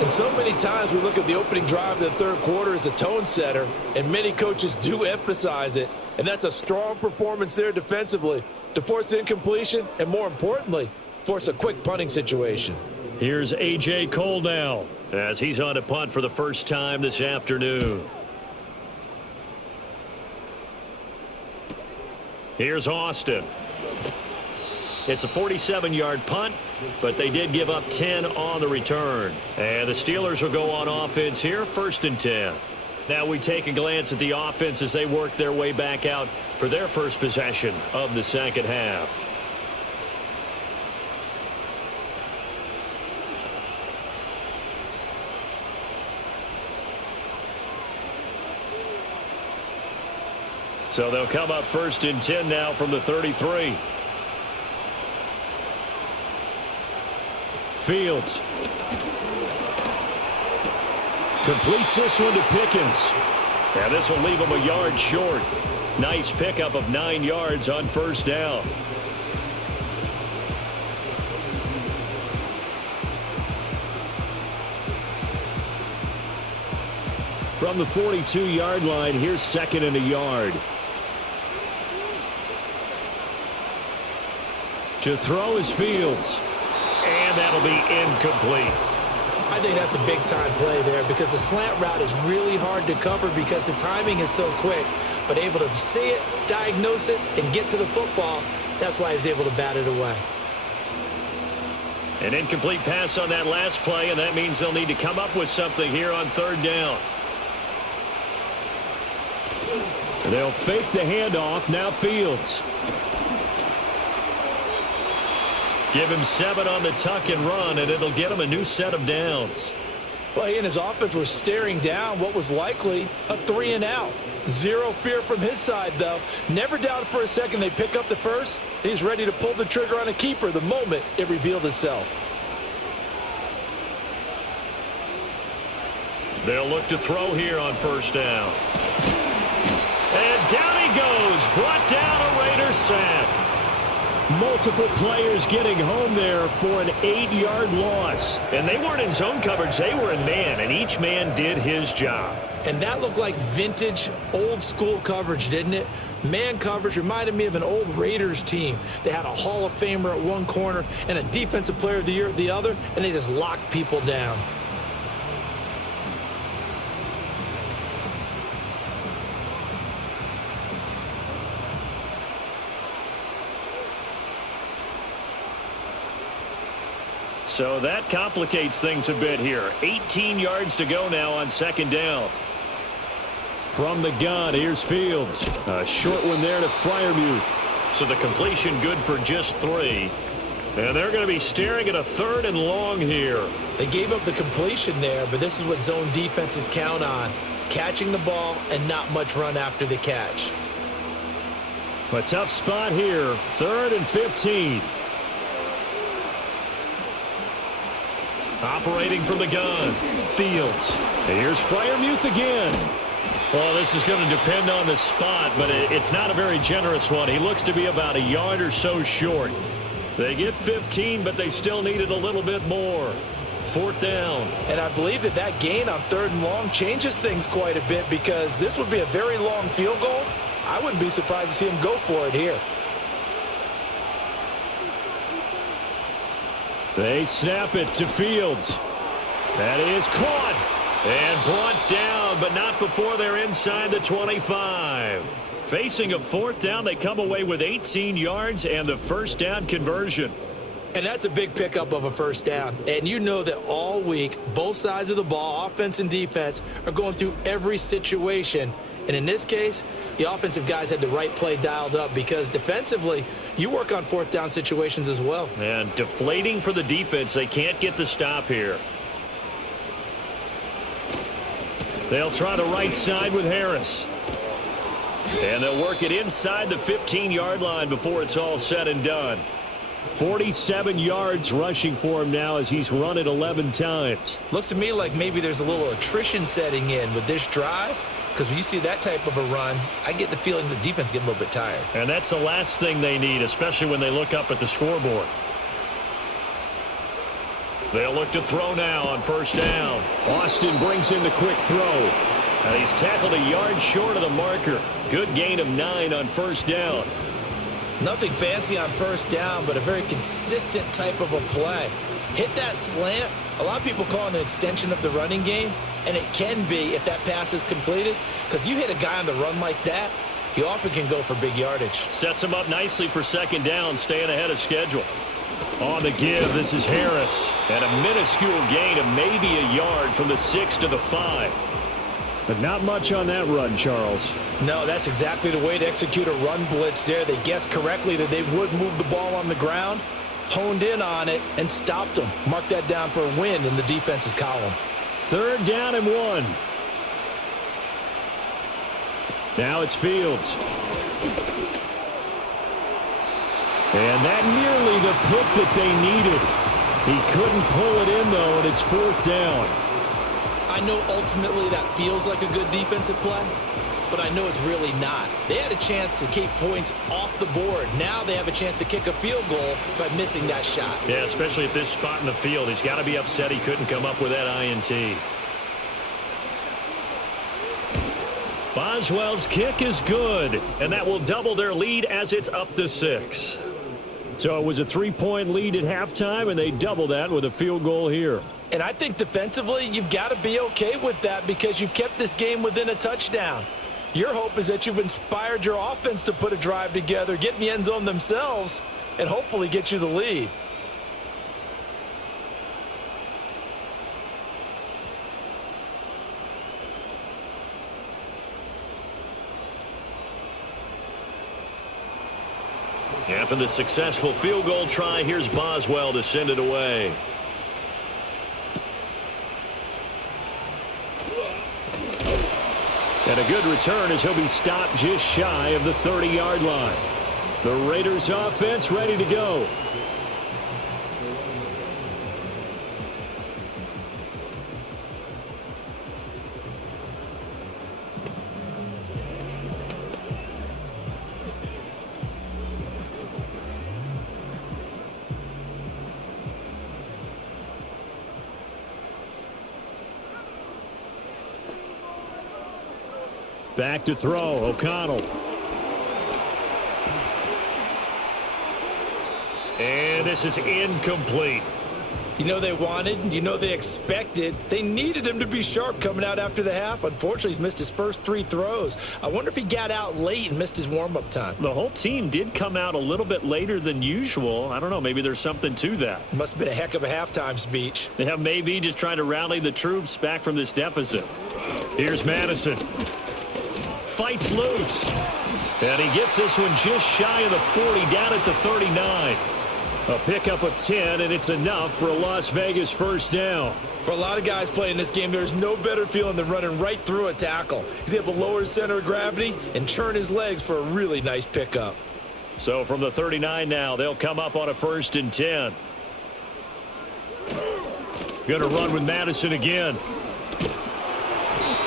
And so many times we look at the opening drive of the third quarter as a tone setter, and many coaches do emphasize it. And that's a strong performance there defensively to force incompletion and, more importantly, force a quick punting situation. Here's A.J. Cole now as he's on to punt for the first time this afternoon. Here's Austin. It's a 47-yard punt, but they did give up 10 on the return. And the Steelers will go on offense here, 1st and 10. Now we take a glance at the offense as they work their way back out for their first possession of the second half. So they'll come up 1st and 10 now from the 33. Fields completes this one to Pickens. And this will leave him a yard short. Nice pickup of 9 yards on 1st down. From the 42-yard line, here's 2nd and a yard. To throw is Fields. And that'll be incomplete. I think that's a big-time play there because the slant route is really hard to cover because the timing is so quick. But able to see it, diagnose it, and get to the football, that's why he was able to bat it away. An incomplete pass on that last play, and that means they'll need to come up with something here on 3rd down. They'll fake the handoff. Now Fields. Give him 7 on the tuck and run, and it'll get him a new set of downs. Well, he and his offense were staring down what was likely a 3 and out. Zero fear from his side, though. Never doubted for a second they pick up the first. He's ready to pull the trigger on a keeper the moment it revealed itself. They'll look to throw here on 1st down. And down he goes. Brought down a Raider sack. Multiple players getting home there for an 8-yard loss. And they weren't in zone coverage. They were in man, and each man did his job. And that looked like vintage, old-school coverage, didn't it? Man coverage reminded me of an old Raiders team. They had a Hall of Famer at one corner and a Defensive Player of the Year at the other, and they just locked people down. So that complicates things a bit here. 18 yards to go now on 2nd down. From the gun, here's Fields. A short one there to Freiermuth. So the completion good for just 3. And they're going to be staring at a 3rd and long here. They gave up the completion there, but this is what zone defenses count on. Catching the ball and not much run after the catch. A tough spot here. 3rd and 15. Operating from the gun, Fields. And here's Freiermuth again. Well, this is going to depend on the spot, but it's not a very generous one. He looks to be about a yard or so short. They get 15, but they still needed a little bit more. 4th down. And I believe that gain on 3rd and long changes things quite a bit, because this would be a very long field goal. I wouldn't be surprised to see him go for it here. They snap it to Fields. That is caught and brought down, but not before they're inside the 25. Facing a 4th down, they come away with 18 yards and the first down conversion. And that's a big pickup of a first down. And you know that all week, both sides of the ball, offense and defense, are going through every situation. And in this case, the offensive guys had the right play dialed up, because defensively, you work on 4th down situations as well. And deflating for the defense. They can't get the stop here. They'll try the right side with Harris. And they'll work it inside the 15-yard line before it's all said and done. 47 yards rushing for him now as he's run it 11 times. Looks to me like maybe there's a little attrition setting in with this drive, because when you see that type of a run, I get the feeling the defense getting a little bit tired. And that's the last thing they need, especially when they look up at the scoreboard. They'll look to throw now on 1st down. Austin brings in the quick throw. And he's tackled a yard short of the marker. Good gain of 9 on 1st down. Nothing fancy on 1st down, but a very consistent type of a play. Hit that slant. A lot of people call it an extension of the running game, and it can be if that pass is completed, because you hit a guy on the run like that, he often can go for big yardage. Sets him up nicely for 2nd down, staying ahead of schedule. On the give, this is Harris. And a minuscule gain of maybe a yard from the 6 to the 5. But not much on that run, Charles. No, that's exactly the way to execute a run blitz there. They guessed correctly that they would move the ball on the ground, honed in on it, and stopped them. Mark that down for a win in the defense's column. 3rd down and 1. Now it's Fields. And that nearly the pick that they needed. He couldn't pull it in, though, and it's 4th down. I know ultimately that feels like a good defensive play, but I know it's really not. They had a chance to keep points off the board. Now they have a chance to kick a field goal by missing that shot. Yeah, especially at this spot in the field. He's got to be upset he couldn't come up with that INT. Boswell's kick is good, and that will double their lead as it's up to 6. So it was a 3-point lead at halftime, and they double that with a field goal here. And I think defensively, you've got to be okay with that, because you've kept this game within a touchdown. Your hope is that you've inspired your offense to put a drive together, get in the end zone themselves, and hopefully get you the lead. After the successful field goal try, here's Boswell to send it away. And a good return as he'll be stopped just shy of the 30-yard line. The Raiders offense ready to go. Back to throw, O'Connell. And this is incomplete. You know they wanted, you know they expected. They needed him to be sharp coming out after the half. Unfortunately, he's missed his first 3 throws. I wonder if he got out late and missed his warm-up time. The whole team did come out a little bit later than usual. I don't know, maybe there's something to that. Must have been a heck of a halftime speech. Yeah, maybe just trying to rally the troops back from this deficit. Here's Madison. Fights loose. And he gets this one just shy of the 40, down at the 39. A pickup of 10, and it's enough for a Las Vegas first down. For a lot of guys playing this game, there's no better feeling than running right through a tackle. He's able to lower his center of gravity and churn his legs for a really nice pickup. So from the 39 now, they'll come up on a 1st and 10. Going to run with Madison again.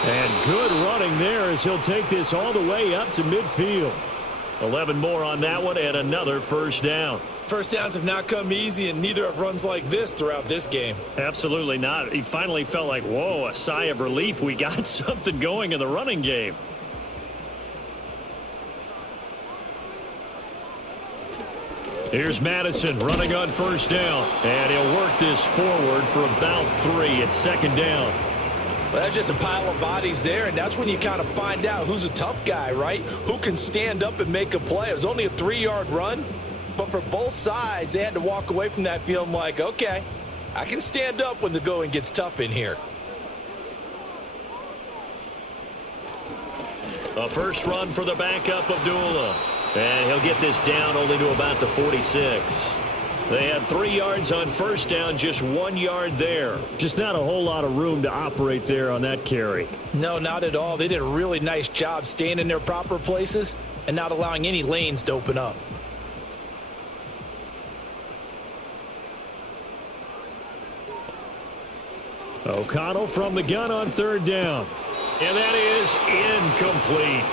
And good running there as he'll take this all the way up to midfield. 11 more on that one and another first down. First downs have not come easy, and neither have runs like this throughout this game. Absolutely not. He finally felt like, whoa, a sigh of relief. We got something going in the running game. Here's Madison running on first down, and he'll work this forward for about 3 at second down. Well, that's just a pile of bodies there, and that's when you kind of find out who's a tough guy, right? Who can stand up and make a play. It was only a 3-yard run, but for both sides, they had to walk away from that feeling like, okay, I can stand up when the going gets tough in here. A first run for the backup, Abdullah. And he'll get this down only to about the 46. They had 3 yards on first down, just 1 yard there. Just not a whole lot of room to operate there on that carry. No, not at all. They did a really nice job staying in their proper places and not allowing any lanes to open up. O'Connell from the gun on third down. And that is incomplete.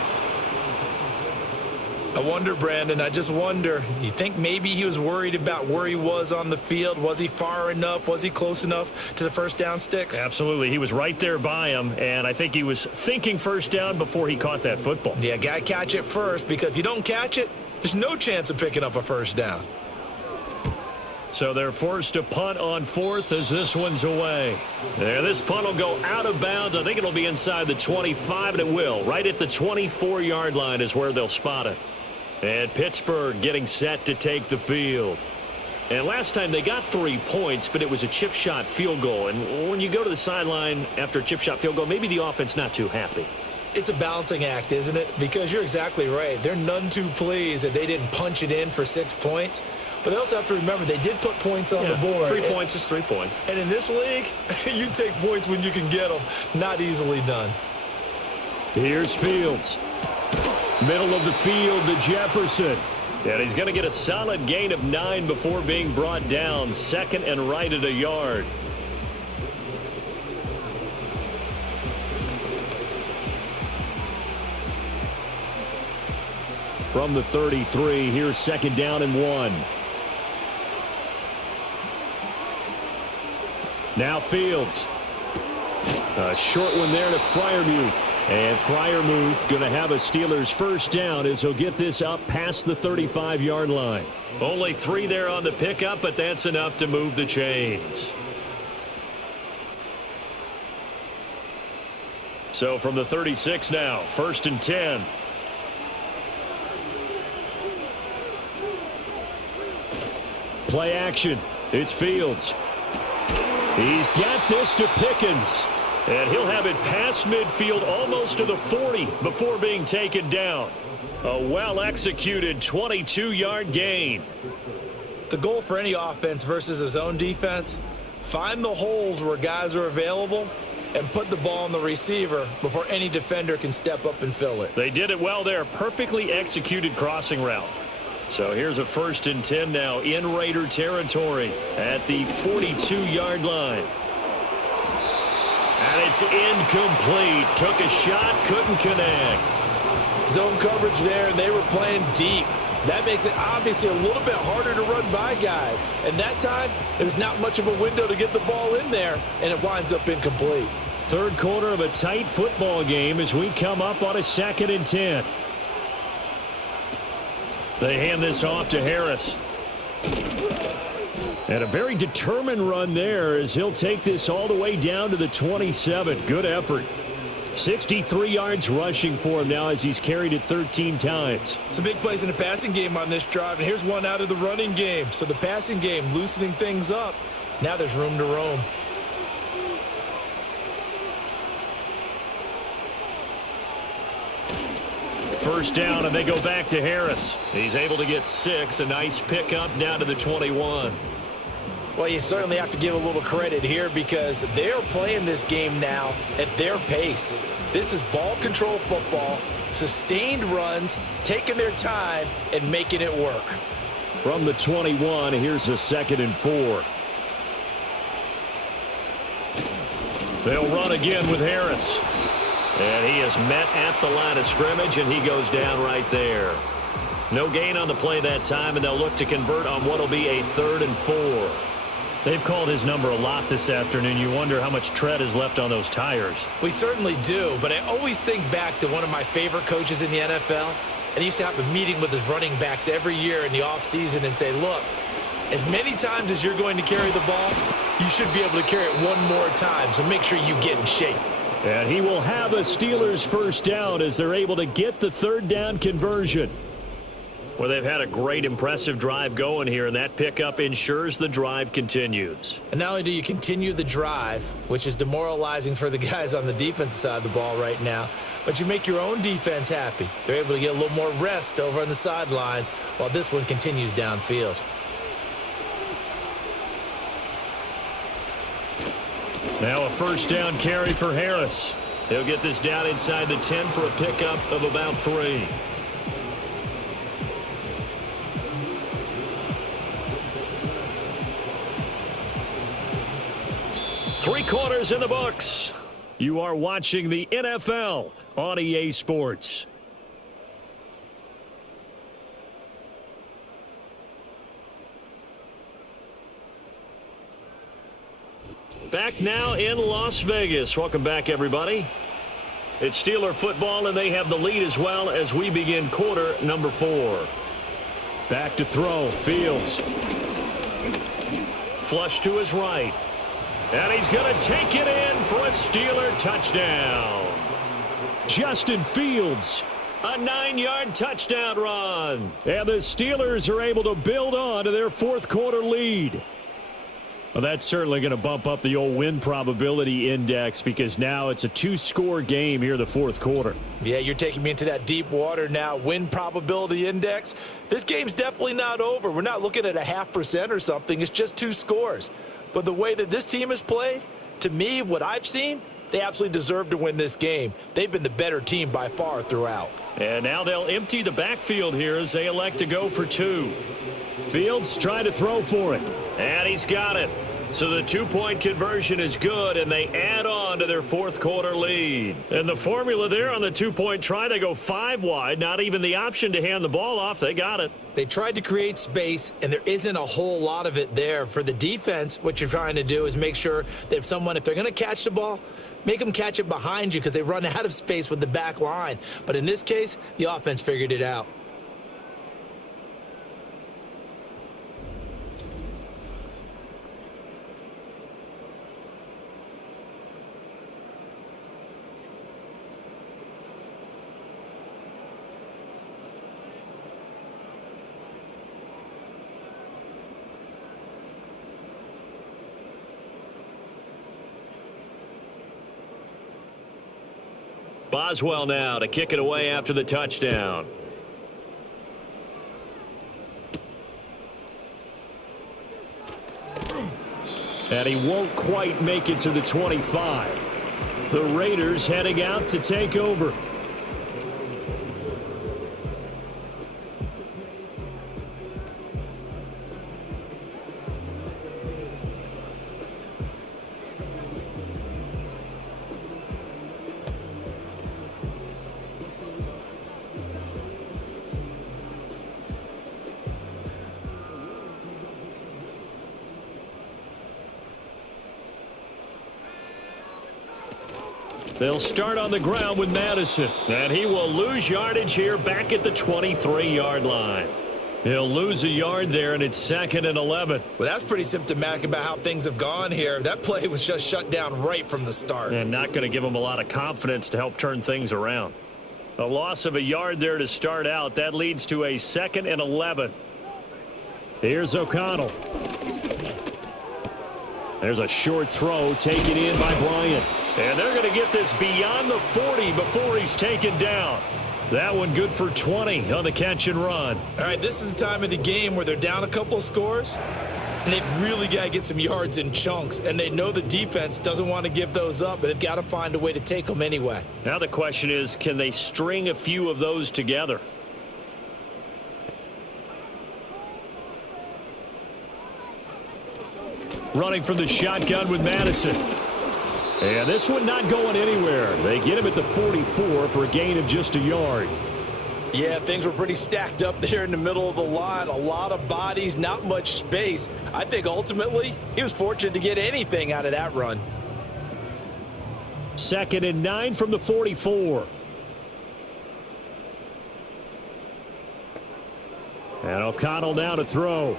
I wonder, Brandon, I just wonder, you think maybe he was worried about where he was on the field? Was he far enough? Was he close enough to the first down sticks? Absolutely. He was right there by him, and I think he was thinking first down before he caught that football. Yeah, got to catch it first, because if you don't catch it, there's no chance of picking up a first down. So they're forced to punt on fourth as this one's away. There, this punt will go out of bounds. I think it'll be inside the 25, and it will. Right at the 24-yard line is where they'll spot it. And Pittsburgh getting set to take the field. And last time they got 3 points, but it was a chip shot field goal. And when you go to the sideline after a chip shot field goal, maybe the offense not too happy. It's a balancing act, isn't it? Because you're exactly right. They're none too pleased that they didn't punch it in for 6 points. But they also have to remember they did put points on the board. 3 points is 3 points. And in this league, you take points when you can get them. Not easily done. Here's Fields. Middle of the field to Jefferson. And he's going to get a solid gain of 9 before being brought down. Second and right at a yard. From the 33, here's second down and 1. Now Fields. A short one there to Freiermuth. And Freiermuth going to have a Steelers first down as he'll get this up past the 35-yard line. Only 3 there on the pickup, but that's enough to move the chains. So from the 36 now, first and 10. Play action. It's Fields. He's got this to Pickens. And he'll have it past midfield almost to the 40 before being taken down. A well-executed 22-yard gain. The goal for any offense versus a zone defense, find the holes where guys are available and put the ball on the receiver before any defender can step up and fill it. They did it well there. Perfectly executed crossing route. So here's a first and 10 now in Raider territory at the 42-yard line. And it's incomplete. Took a shot, couldn't connect. Zone coverage there, and they were playing deep. That makes it obviously a little bit harder to run by guys. And that time, there's not much of a window to get the ball in there, and it winds up incomplete. Third quarter of a tight football game as we come up on a second and 10. They hand this off to Harris. And a very determined run there as he'll take this all the way down to the 27. Good effort. 63 yards rushing for him now as he's carried it 13 times. Some big plays in the passing game on this drive, and here's one out of the running game. So the passing game loosening things up. Now there's room to roam. First down, and they go back to Harris. He's able to get 6. A nice pickup down to the 21. Well, you certainly have to give a little credit here because they're playing this game now at their pace. This is ball control football, sustained runs, taking their time, and making it work. From the 21, here's a second and 4. They'll run again with Harris. And he is met at the line of scrimmage, and he goes down right there. No gain on the play that time, and they'll look to convert on what will be a 3rd and 4. They've called his number a lot this afternoon. You wonder how much tread is left on those tires. We certainly do, but I always think back to one of my favorite coaches in the NFL, and he used to have a meeting with his running backs every year in the offseason and say, look, as many times as you're going to carry the ball, you should be able to carry it one more time, so make sure you get in shape. And he will have a Steelers first down as they're able to get the 3rd down conversion. Well, they've had a great, impressive drive going here, and that pickup ensures the drive continues. And not only do you continue the drive, which is demoralizing for the guys on the defensive side of the ball right now, but you make your own defense happy. They're able to get a little more rest over on the sidelines while this one continues downfield. Now a first down carry for Harris. He'll get this down inside the 10 for a pickup of about 3. Three quarters in the books. You are watching the NFL on EA Sports. Back now in Las Vegas. Welcome back, everybody. It's Steeler football, and they have the lead as well as we begin quarter number 4. Back to throw. Fields. Flush to his right. And he's going to take it in for a Steeler touchdown. Justin Fields. A 9-yard touchdown run. And the Steelers are able to build on to their 4th quarter lead. Well, that's certainly going to bump up the old win probability index because now it's a 2-score game here in the 4th quarter. Yeah, you're taking me into that deep water now. Win probability index. This game's definitely not over. We're not looking at a 0.5% or something. It's just 2 scores. But the way that this team has played, to me, what I've seen, they absolutely deserve to win this game. They've been the better team by far throughout. And now they'll empty the backfield here as they elect to go for 2. Fields trying to throw for it. And he's got it. So the 2-point conversion is good, and they add on to their 4th quarter lead. And the formula there on the 2-point try, they go 5 wide. Not even the option to hand the ball off. They got it. They tried to create space, and there isn't a whole lot of it there. For the defense, what you're trying to do is make sure that if they're going to catch the ball, make them catch it behind you because they run out of space with the back line. But in this case, the offense figured it out. Boswell now to kick it away after the touchdown. And he won't quite make it to the 25. The Raiders heading out to take over. They'll start on the ground with Madison. And he will lose yardage here back at the 23-yard line. He'll lose a yard there, and it's 2nd and 11. Well, that's pretty symptomatic about how things have gone here. That play was just shut down right from the start. And not going to give him a lot of confidence to help turn things around. A loss of a yard there to start out. That leads to a 2nd and 11. Here's O'Connell. There's a short throw taken in by Bryant. And they're going to get this beyond the 40 before he's taken down. That one good for 20 on the catch and run. All right, this is the time of the game where they're down a couple of scores, and they've really got to get some yards in chunks, and they know the defense doesn't want to give those up, but they've got to find a way to take them anyway. Now the question is, can they string a few of those together? Running from the shotgun with Madison. And this one not going anywhere. They get him at the 44 for a gain of just a yard. Yeah, things were pretty stacked up there in the middle of the line. A lot of bodies, not much space. I think ultimately he was fortunate to get anything out of that run. 2nd and 9 from the 44. And O'Connell now to throw.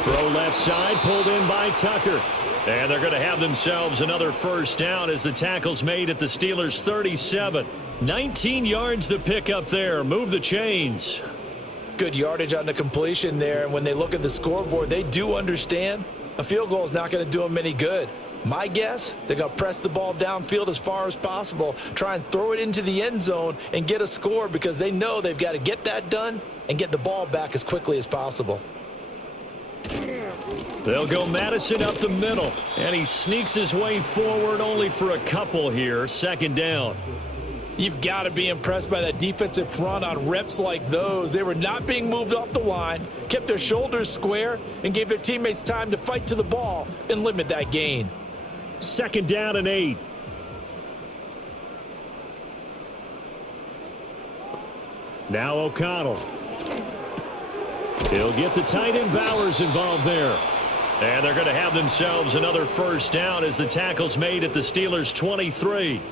Throw left side, pulled in by Tucker. And they're going to have themselves another first down as the tackle's made at the Steelers' 37. 19 yards to pick up there. Move the chains. Good yardage on the completion there. And when they look at the scoreboard, they do understand a field goal is not going to do them any good. My guess, they're going to press the ball downfield as far as possible, try and throw it into the end zone and get a score because they know they've got to get that done and get the ball back as quickly as possible. They'll go Madison up the middle, and he sneaks his way forward only for a couple here. 2nd down. You've got to be impressed by that defensive front on reps like those. They were not being moved off the line, kept their shoulders square, and gave their teammates time to fight to the ball and limit that gain. 2nd down and 8. Now O'Connell. He'll get the tight end Bowers involved there. And they're going to have themselves another first down as the tackle's made at the Steelers' 23.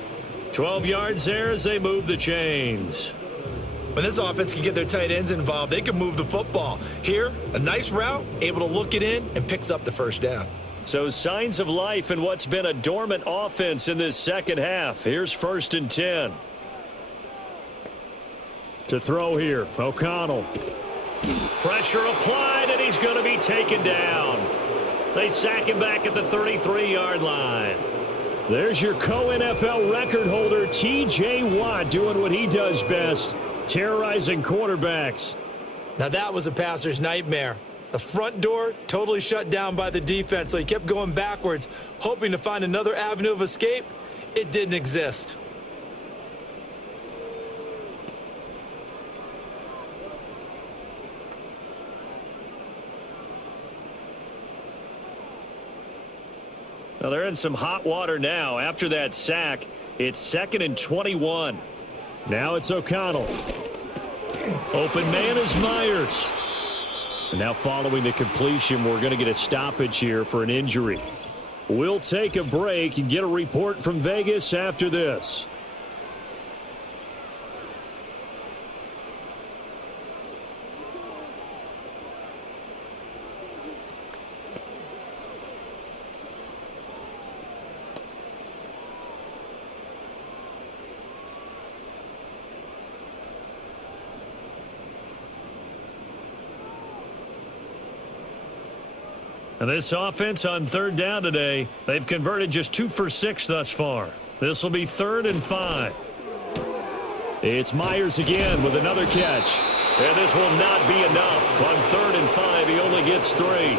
12 yards there as they move the chains. When this offense can get their tight ends involved, they can move the football. Here, a nice route, able to look it in, and picks up the first down. So signs of life in what's been a dormant offense in this second half. Here's 1st and 10. To throw here, O'Connell. Pressure applied, and he's going to be taken down. They sack him back at the 33-yard line. There's your co-NFL record holder, T.J. Watt, doing what he does best, terrorizing quarterbacks. Now that was a passer's nightmare. The front door totally shut down by the defense, so he kept going backwards, hoping to find another avenue of escape. It didn't exist. Now they're in some hot water now. After that sack, it's 2nd and 21. Now it's O'Connell. Open man is Myers. And now following the completion, we're going to get a stoppage here for an injury. We'll take a break and get a report from Vegas after this. And this offense on 3rd down today, they've converted just 2 for 6 thus far. This will be 3rd and 5. It's Myers again with another catch. And this will not be enough. On 3rd and 5, he only gets 3.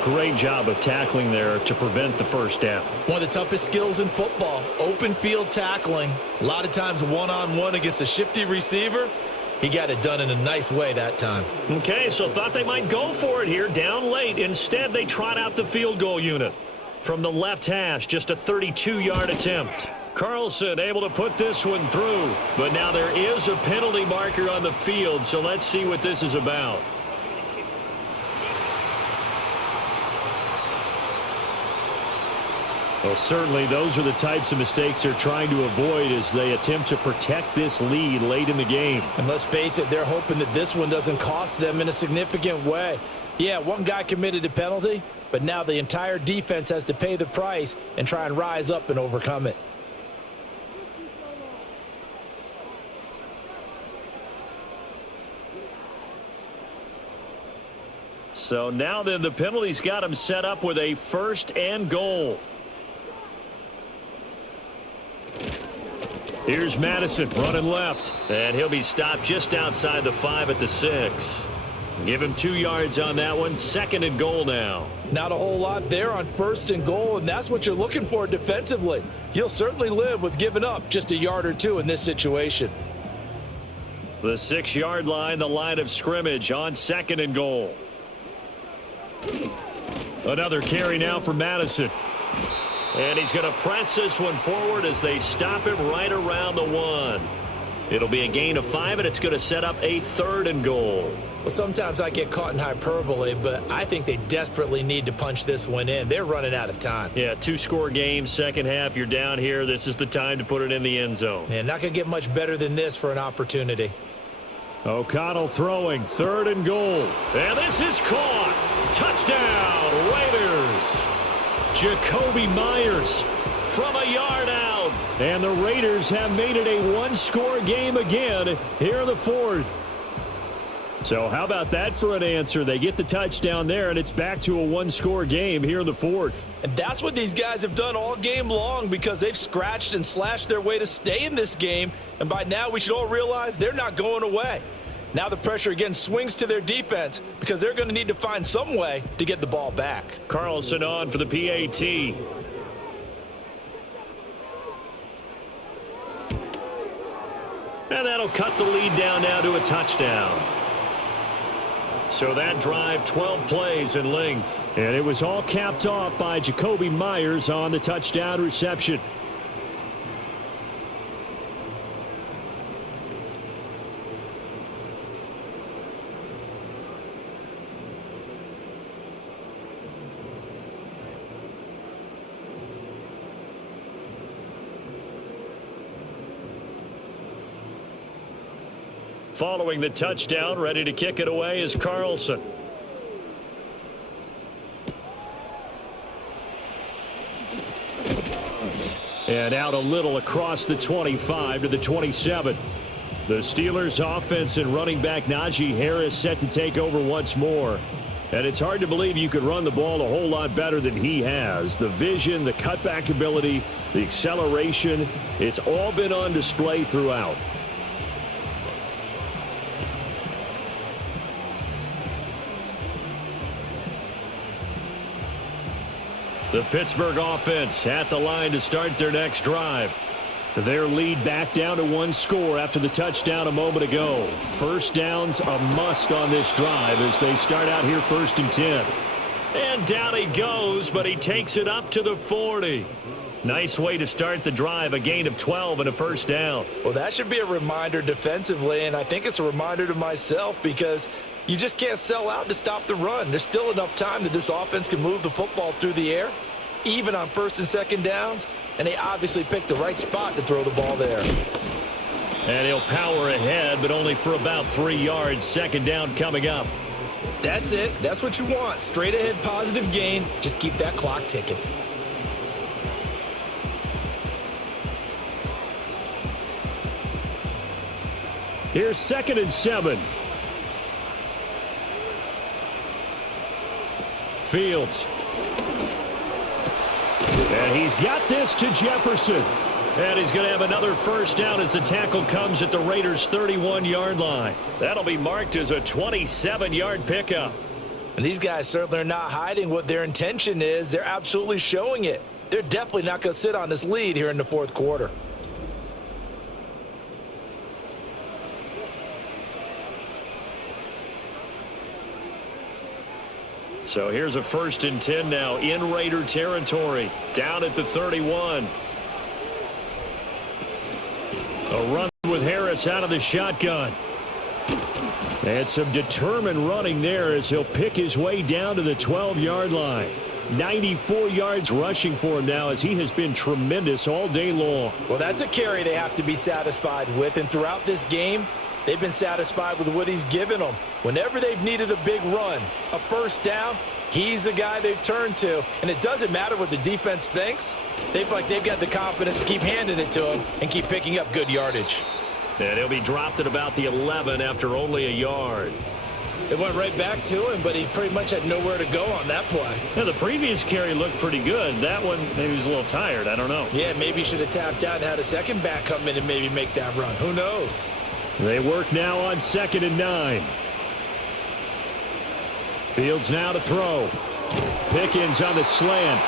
Great job of tackling there to prevent the first down. One of the toughest skills in football, open field tackling. A lot of times one-on-one against a shifty receiver. He got it done in a nice way that time. Okay, so thought they might go for it here, down late. Instead, they trot out the field goal unit. From the left hash, just a 32-yard attempt. Carlson able to put this one through. But now there is a penalty marker on the field, so let's see what this is about. Well, certainly those are the types of mistakes they're trying to avoid as they attempt to protect this lead late in the game. And let's face it, they're hoping that this one doesn't cost them in a significant way. Yeah, one guy committed a penalty, but now the entire defense has to pay the price and try and rise up and overcome it. So now then the penalty's got him set up with a 1st and goal. Here's Madison running left, and he'll be stopped just outside the 5 at the 6. Give him 2 yards on that one. 2nd and goal now. Not a whole lot there on 1st and goal, and that's what you're looking for defensively. You'll certainly live with giving up just a yard or 2 in this situation. The 6-yard line, the line of scrimmage on 2nd and goal. Another carry now for Madison. And he's going to press this one forward as they stop him right around the 1. It'll be a gain of 5, and it's going to set up a 3rd and goal. Well, sometimes I get caught in hyperbole, but I think they desperately need to punch this one in. They're running out of time. Yeah, 2-score game, second half. You're down here. This is the time to put it in the end zone. Yeah, not going to get much better than this for an opportunity. O'Connell throwing, 3rd and goal. And this is caught. Touchdown, Raiders. Jacoby Myers from a yard out. And the Raiders have made it a 1-score game again here in the 4th. So how about that for an answer? They get the touchdown there, and it's back to a 1-score game here in the 4th. And that's what these guys have done all game long because they've scratched and slashed their way to stay in this game. And by now we should all realize they're not going away. Now the pressure again swings to their defense because they're going to need to find some way to get the ball back. Carlson on for the PAT. And that'll cut the lead down now to a touchdown. So that drive, 12 plays in length. And it was all capped off by Jacoby Myers on the touchdown reception. Following the touchdown, ready to kick it away is Carlson. And out a little across the 25 to the 27. The Steelers' offense and running back Najee Harris set to take over once more. And it's hard to believe you could run the ball a whole lot better than he has. The vision, the cutback ability, the acceleration, it's all been on display throughout. The Pittsburgh offense at the line to start their next drive. Their lead back down to 1 score after the touchdown a moment ago. First down's a must on this drive as they start out here 1st and 10. And down he goes, but he takes it up to the 40. Nice way to start the drive, a gain of 12 and a first down. Well, that should be a reminder defensively, and I think it's a reminder to myself because you just can't sell out to stop the run. There's still enough time that this offense can move the football through the air, even on 1st and 2nd downs, and they obviously picked the right spot to throw the ball there. And he'll power ahead, but only for about 3 yards. 2nd down coming up. That's it. That's what you want. Straight ahead positive gain. Just keep that clock ticking. Here's 2nd and 7. Fields. And he's got this to Jefferson. And he's going to have another first down as the tackle comes at the Raiders' 31-yard line. That'll be marked as a 27-yard pickup. And these guys certainly are not hiding what their intention is. They're absolutely showing it. They're definitely not going to sit on this lead here in the 4th quarter. So here's a 1st and 10 now in Raider territory. Down at the 31. A run with Harris out of the shotgun. And some determined running there as he'll pick his way down to the 12-yard line. 94 yards rushing for him now as he has been tremendous all day long. Well, that's a carry they have to be satisfied with. And throughout this game, they've been satisfied with what he's given them. Whenever they've needed a big run, a first down, he's the guy they've turned to. And it doesn't matter what the defense thinks. They've got the confidence to keep handing it to him and keep picking up good yardage. And he'll be dropped at about the 11 after only a yard. It went right back to him, but he pretty much had nowhere to go on that play. Yeah, the previous carry looked pretty good. That one, maybe he was a little tired. I don't know. Yeah, maybe he should have tapped out and had a second back come in and maybe make that run. Who knows? They work now on 2nd and 9. Fields now to throw. Pickens on the slant.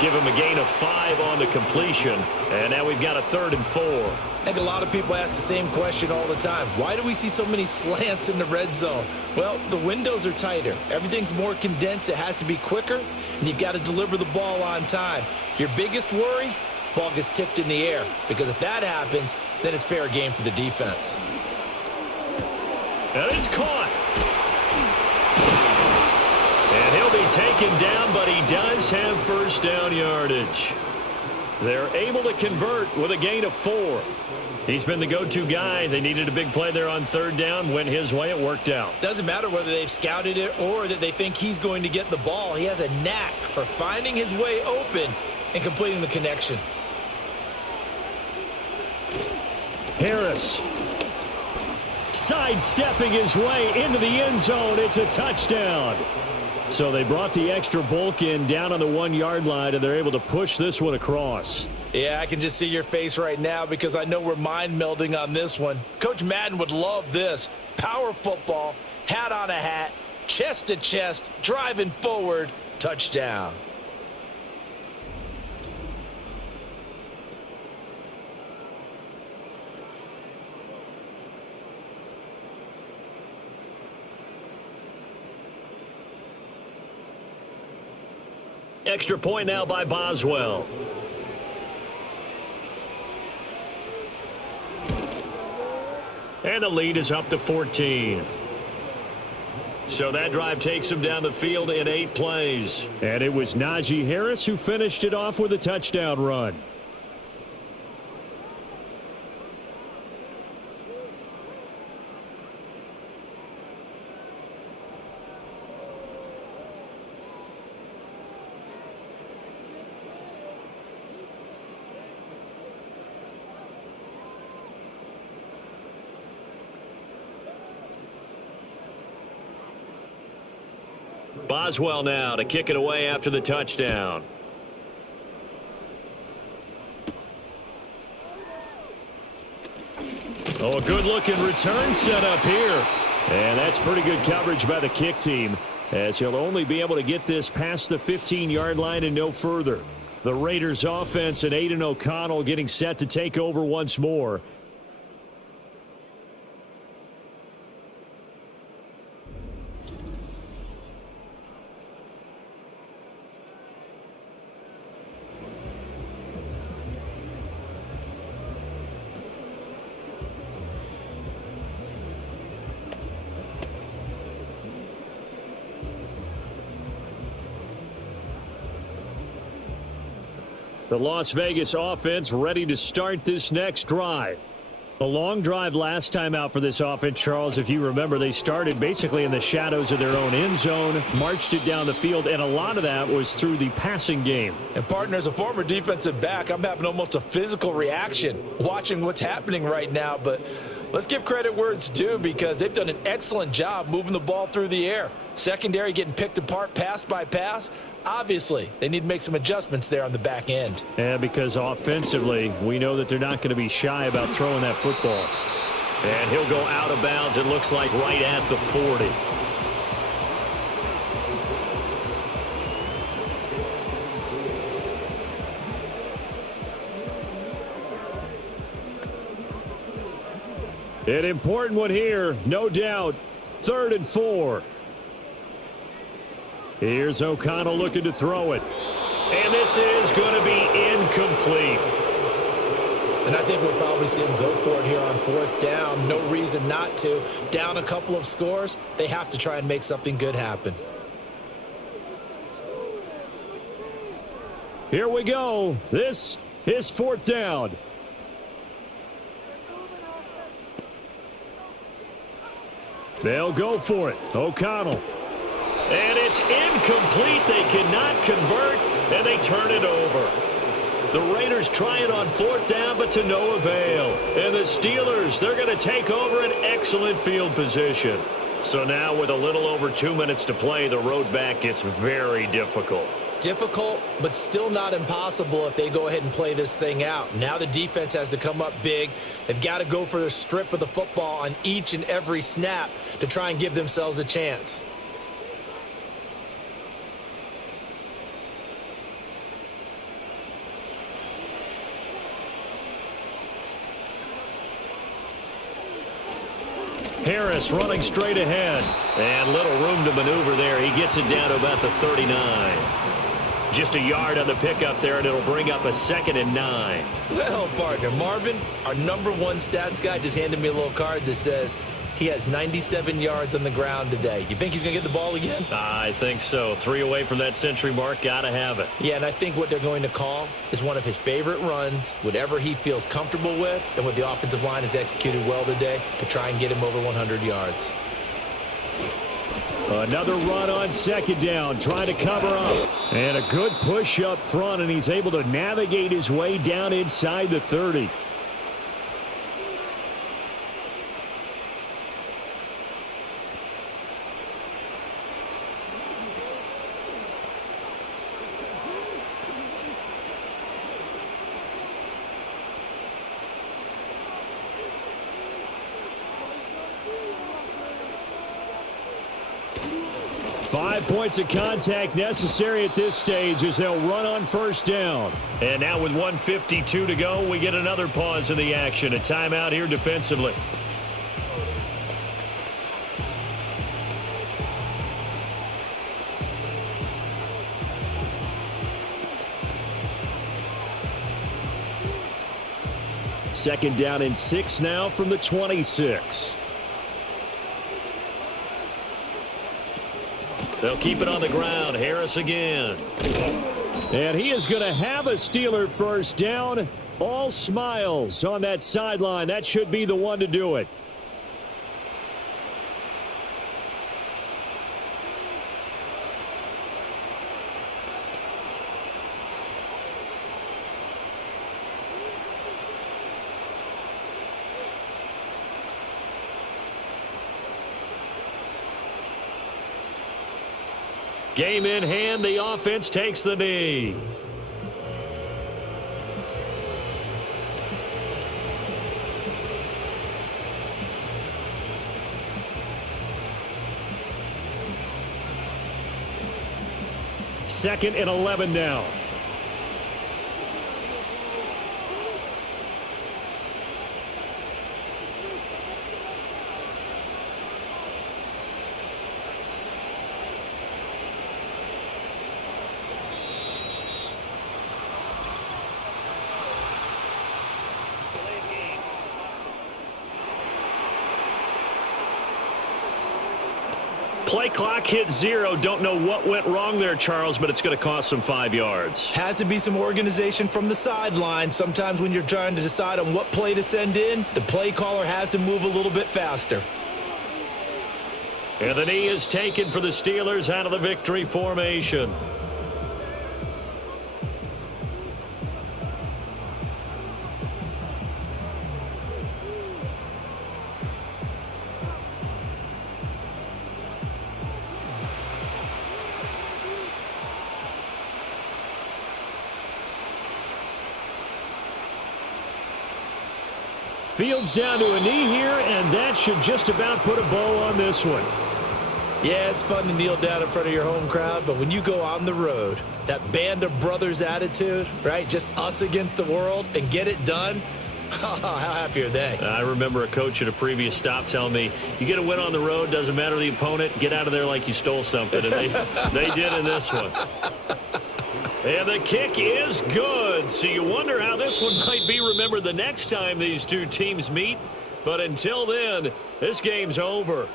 give him a gain of 5 on the completion. And now we've got a 3rd and 4. I think a lot of people ask the same question all the time. Why do we see so many slants in the red zone? Well, the windows are tighter. Everything's more condensed. It has to be quicker, and you've got to deliver the ball on time. Your biggest worry? Ball gets tipped in the air, because if that happens, then it's fair game for the defense. And it's caught. And he'll be taken down, but he does have first down yardage. They're able to convert with a gain of 4. He's been the go-to guy. They needed a big play there on 3rd down. Went his way. It worked out. Doesn't matter whether they've scouted it or that they think he's going to get the ball. He has a knack for finding his way open and completing the connection. Harris sidestepping his way into the end zone. It's a touchdown. So they brought the extra bulk in down on the 1-yard line, and they're able to push this one across. Yeah, I can just see your face right now because I know we're mind melding on this one. Coach Madden would love this. Power football, hat on a hat, chest to chest, driving forward, touchdown. Extra point now by Boswell. And the lead is up to 14. So that drive takes him down the field in 8 plays. And it was Najee Harris who finished it off with a touchdown run. Boswell now to kick it away after the touchdown. Oh, a good-looking return set up here. And that's pretty good coverage by the kick team, as he'll only be able to get this past the 15-yard line and no further. The Raiders offense and Aiden O'Connell getting set to take over once more. The Las Vegas offense ready to start this next drive. The long drive last time out for this offense, Charles, if you remember, they started basically in the shadows of their own end zone, marched it down the field, and a lot of that was through the passing game. And partner, as a former defensive back, I'm having almost a physical reaction watching what's happening right now, but let's give credit where it's due because they've done an excellent job moving the ball through the air. Secondary getting picked apart pass by pass. Obviously, they need to make some adjustments there on the back end. Yeah, because offensively, we know that they're not going to be shy about throwing that football. And he'll go out of bounds, it looks like, right at the 40. An important one here, no doubt. 3rd and 4. Here's O'Connell looking to throw it. And this is going to be incomplete. And I think we'll probably see him go for it here on 4th down. No reason not to. Down a couple of scores, they have to try and make something good happen. Here we go. This is 4th down. They'll go for it. O'Connell. And it's incomplete. They cannot convert, and they turn it over. The Raiders try it on 4th down, but to no avail. And the Steelers, they're going to take over an excellent field position. So now with a little over 2 minutes to play, the road back gets very difficult. Difficult, but still not impossible if they go ahead and play this thing out. Now the defense has to come up big. They've got to go for their strip of the football on each and every snap to try and give themselves a chance. Harris running straight ahead. And little room to maneuver there. He gets it down to about the 39. Just a yard on the pickup there, and it'll bring up a 2nd and 9. Well, partner, Marvin, our number one stats guy, just handed me a little card that says he has 97 yards on the ground today. You think he's going to get the ball again? I think so. 3 away from that century mark. Got to have it. Yeah, and I think what they're going to call is one of his favorite runs, whatever he feels comfortable with, and what the offensive line has executed well today to try and get him over 100 yards. Another run on 2nd down, trying to cover up. And a good push up front, and he's able to navigate his way down inside the 30. Five points of contact necessary at this stage as they'll run on 1st down. And now with 1:52 to go, we get another pause in the action. A timeout here defensively. Second down and 6 now from the 26. They'll keep it on the ground. Harris again. And he is going to have a Steeler 1st down. All smiles on that sideline. That should be the one to do it. Game in hand, the offense takes the knee. Second and 11 now. Play clock hit 0. Don't know what went wrong there, Charles, but it's going to cost them 5 yards. Has to be some organization from the sideline. Sometimes when you're trying to decide on what play to send in, the play caller has to move a little bit faster. And the knee is taken for the Steelers out of the victory formation. Fields down to a knee here, and that should just about put a bow on this one. Yeah, it's fun to kneel down in front of your home crowd, but when you go on the road, that band of brothers attitude, right, just us against the world, and get it done, how happy are they? I remember a coach at a previous stop telling me, you get a win on the road, doesn't matter the opponent, get out of there like you stole something, and they did in this one. And the kick is good, so you wonder how this one might be remembered the next time these two teams meet. But until then, this game's over.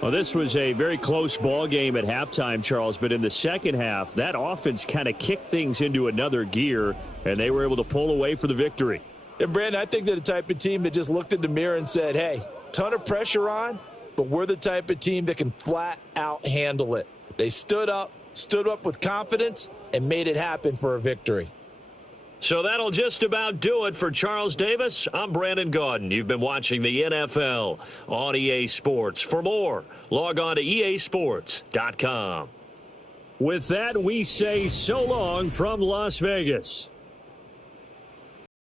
Well, this was a very close ball game at halftime, Charles, but in the second half, that offense kind of kicked things into another gear, and they were able to pull away for the victory. And, Brandon, I think they're the type of team that just looked in the mirror and said, hey, ton of pressure on, but we're the type of team that can flat out handle it. They stood up with confidence, and made it happen for a victory. So that'll just about do it for Charles Davis. I'm Brandon Gaudin. You've been watching the NFL on EA Sports. For more, log on to easports.com. With that, we say so long from Las Vegas.